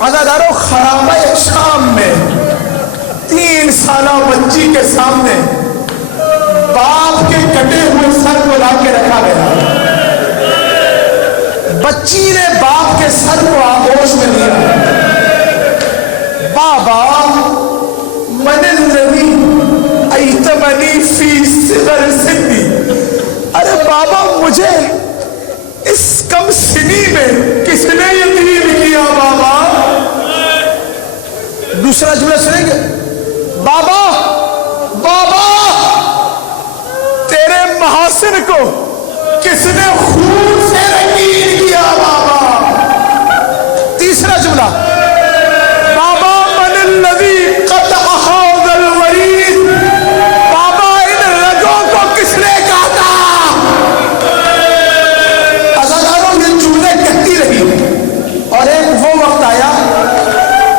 عزیزانو، خرابہ شام میں 3 سالہ بچی کے سامنے باپ کے کٹے ہوئے سر کو لا کے رکھا گیا. بچی نے باپ کے سر کو آغوش میں لیا. بابا من الذی ایتمنی فی صغر سنی. ارے بابا، مجھے اس کم سنی میں کس نے یتیم کیا بابا؟ دوسرا جملہ سنیں گے، بابا بابا تیرے محاسن کو کس نے خون سے رنگین کیا بابا؟ تیسرا جملہ، بابا من الذی قطع هذا الورید. بابا ان رگوں کو کس نے کاٹا؟ عزیزانو، یہ جملے کہتی رہی اور ایک وہ وقت آیا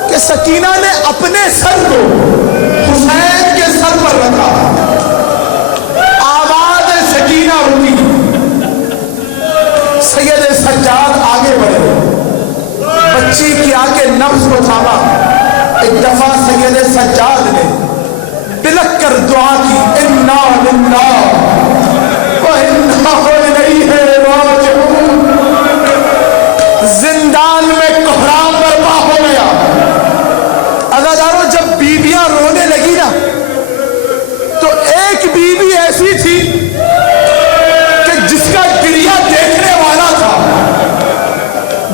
کہ سکینہ نے اپنے سر کو حسین کے سر پر رکھا. آواز سکینہ رکی. سید سجاد آگے تھاما. ایک دفعہ سید سجاد نے بلک کر دعا کی, انا للہ و انا الیہ راجعون. زندان میں کوحرام برپا ہو گیا. عزادارو, جب بیویاں رونے لگی نا تو ایک بیوی ایسی تھی کہ جس کا گریہ دیکھنے والا تھا.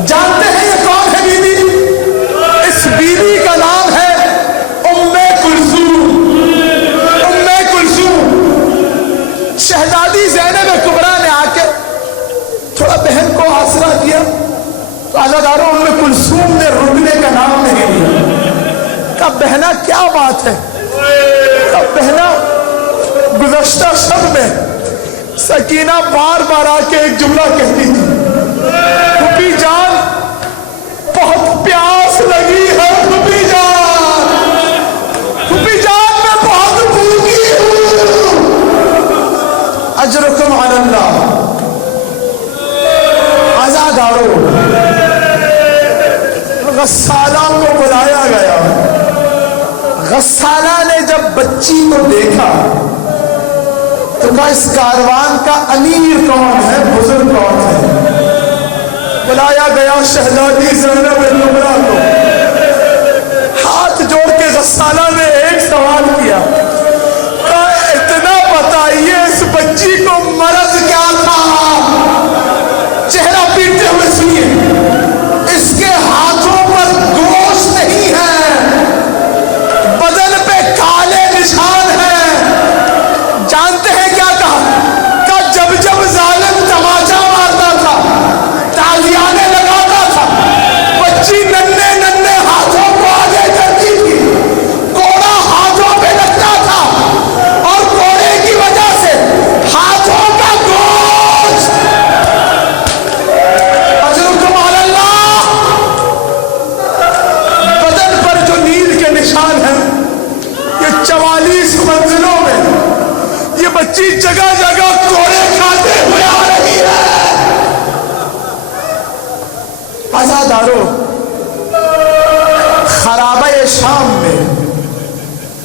جانتے ہیں یہ کون ہے بیوی؟ اس بیوی کا نام ہے ام کلثوم. ام کلثوم. شہزادی زینب کبریٰ نے آ کے تھوڑا بہن کو آسرا دیا تو عزادارو ام کلثوم نے رکنے کا نام نہیں لیا. کہا بہنا کیا بات ہے؟ کہا بہنا گزشتہ شب میں سکینہ بار بار آ کے ایک جملہ کہتی تھی, پھوپھی جان بہت پیاس لگی ہے, پھوپھی جان, پھوپھی جان میں بہت بھوکی ہوں. اجرکم علی اللہ. عزادارو, غسالہ کو بلایا گیا. غسالہ نے جب بچی کو دیکھا تو کہا اس کاروان کا امیر کون ہے, بزرگ کون ہے؟ بلایا گیا شہزادی زینب کبریٰ کو. ہاتھ جوڑ کے غسالہ نے ایک سوال کیا, کہا اتنا بتائیے اس بچی کو مرض کیا تھا؟ چہرہ پیٹتے ہوئے سنیے, اس کے ہاتھوں پر گوشت نہیں ہے, بدن پہ کالے نشان ہیں. جانتے ہیں کیا کہا؟ کہ جب جب ظالم تماچا مارتا تھا, تازیانے لگاتا تھا, بچی ننھے ننھے ہاتھوں کو آگے کرتی تھی, کوڑا ہاتھوں پہ لگتا تھا اور کوڑے کی وجہ سے ہاتھوں کا گوشت. اجرکم علی اللہ. بدن پر جو نیل کے نشان ہیں, یہ 44 منزلوں میں یہ بچی جگہ جگہ کوڑے کھاتے ہوئے آ رہی ہے. عزادارو, خرابہ شام میں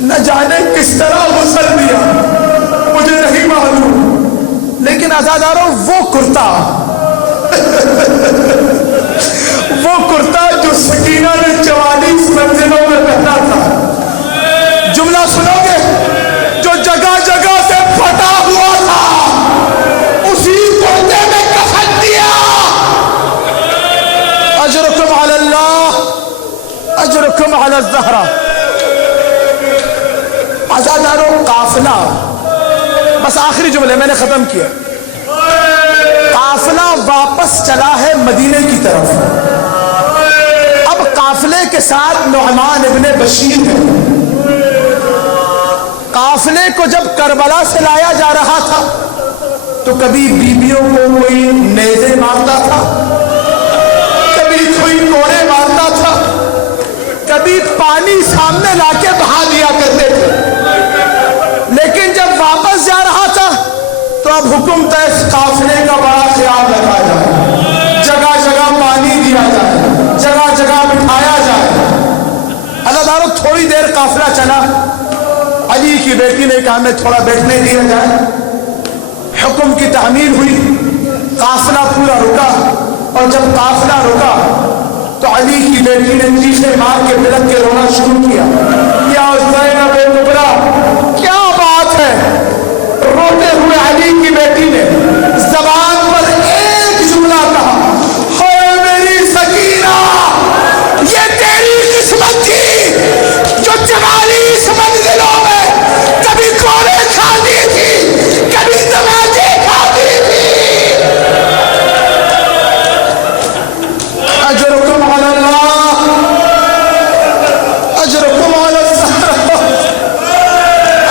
نہ جانے کس طرح غسل دیا مجھے نہیں معلوم, لیکن عزادارو وہ کرتا وہ کرتا جو سکینہ نے 44 منزلوں میں پہنا تھا. جملہ سنو گے, جو جگہ جگہ سے پھٹا ہوا تھا اسی کرتے میں کفن دیا. اجرکم علی اللہ, اجرکم علی الزہرا. عزادارو, قافلہ, بس آخری جملے میں نے ختم کیا. قافلہ واپس چلا ہے مدینے کی طرف. اب قافلے کے ساتھ نعمان ابن بشیر ہے. قافلے کو جب کربلا سے لایا جا رہا تھا تو کبھی بیبیوں کو کوئی نیزے مارتا تھا, کبھی کوئی کوڑے مارتا تھا, کبھی پانی سامنے لا کے بہا دیا کرتے تھے. لیکن جب واپس جا رہا تھا تو اب حکم تھا اس قافلے کا بڑا خیال رکھا جائے, جگہ جگہ پانی دیا جائے, جگہ جگہ بٹھایا جائے. اللہ تعالیٰ تھوڑی دیر قافلہ چلا, علی کی بیٹی نے کہا ہمیں تھوڑا بیٹھنے دیا جائے. حکم کی تعمیل ہوئی, قافلہ پورا رکا, اور جب قافلہ رکا تو علی کی بیٹی نے چیخے مار کے بلک کے رونا شروع کیا. یا زینب کبریٰ, کیا بات ہے؟ روتے ہوئے علی کی بیٹی نے زبان پر ایک جملہ کہا, ہوئے میری سکینہ, یہ تیری قسمت تھی جو 44 منزلوں میں کبھی کوڑے کھاتی تھی, کبھی تماچے کھاتی تھی. اجرکم علی اللہ, اجرکم علی الزہرا.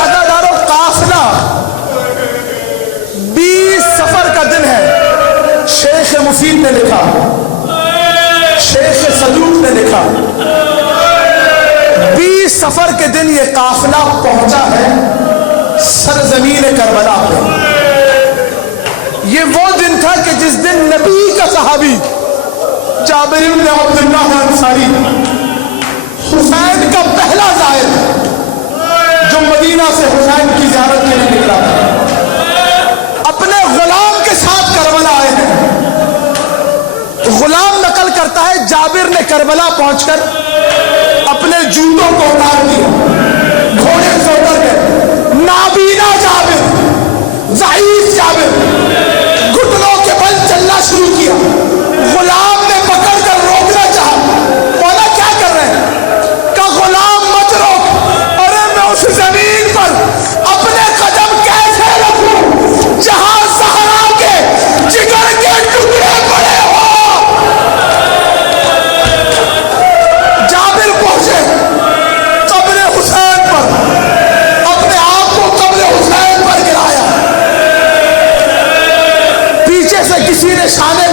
عزادارو, قافلہ 20 صفر کا دن ہے. شیخ مفید نے لکھا, شیخ صدوق نے لکھا, 20 صفر کے دن یہ قافلہ پہنچا ہے سرزمین کربلا پہ. یہ وہ دن تھا کہ جس دن نبی کا صحابی جابر بن عبداللہ انصاری حسین کا پہلا زائر ہے جو مدینہ سے حسین کی زیارت کے لیے نکلا تھا، اپنے غلام کے ساتھ کربلا آئے ہیں۔ غلام نقل کرتا ہے جابر نے کربلا پہنچ کر اپنے جوتوں کو اتار دیا، گھوڑے سے اتر گئے، نابینا جابر، ضعیف جابر گھٹنوں کے بل چلنا شروع کیا۔ غلام نے پکڑ کر روکنا چاہا، مولا کیا کر رہے ہیں؟ کہ غلام مت روک، ارے میں اس زمین پر اپنے قدم کیسے رکھوں جہاں زہرا کے جگر کے ٹکڑے پڑے ہو۔ جابر پہنچے قبر حسین پر، اپنے آپ کو قبر حسین پر گرایا، پیچھے سے کسی نے شان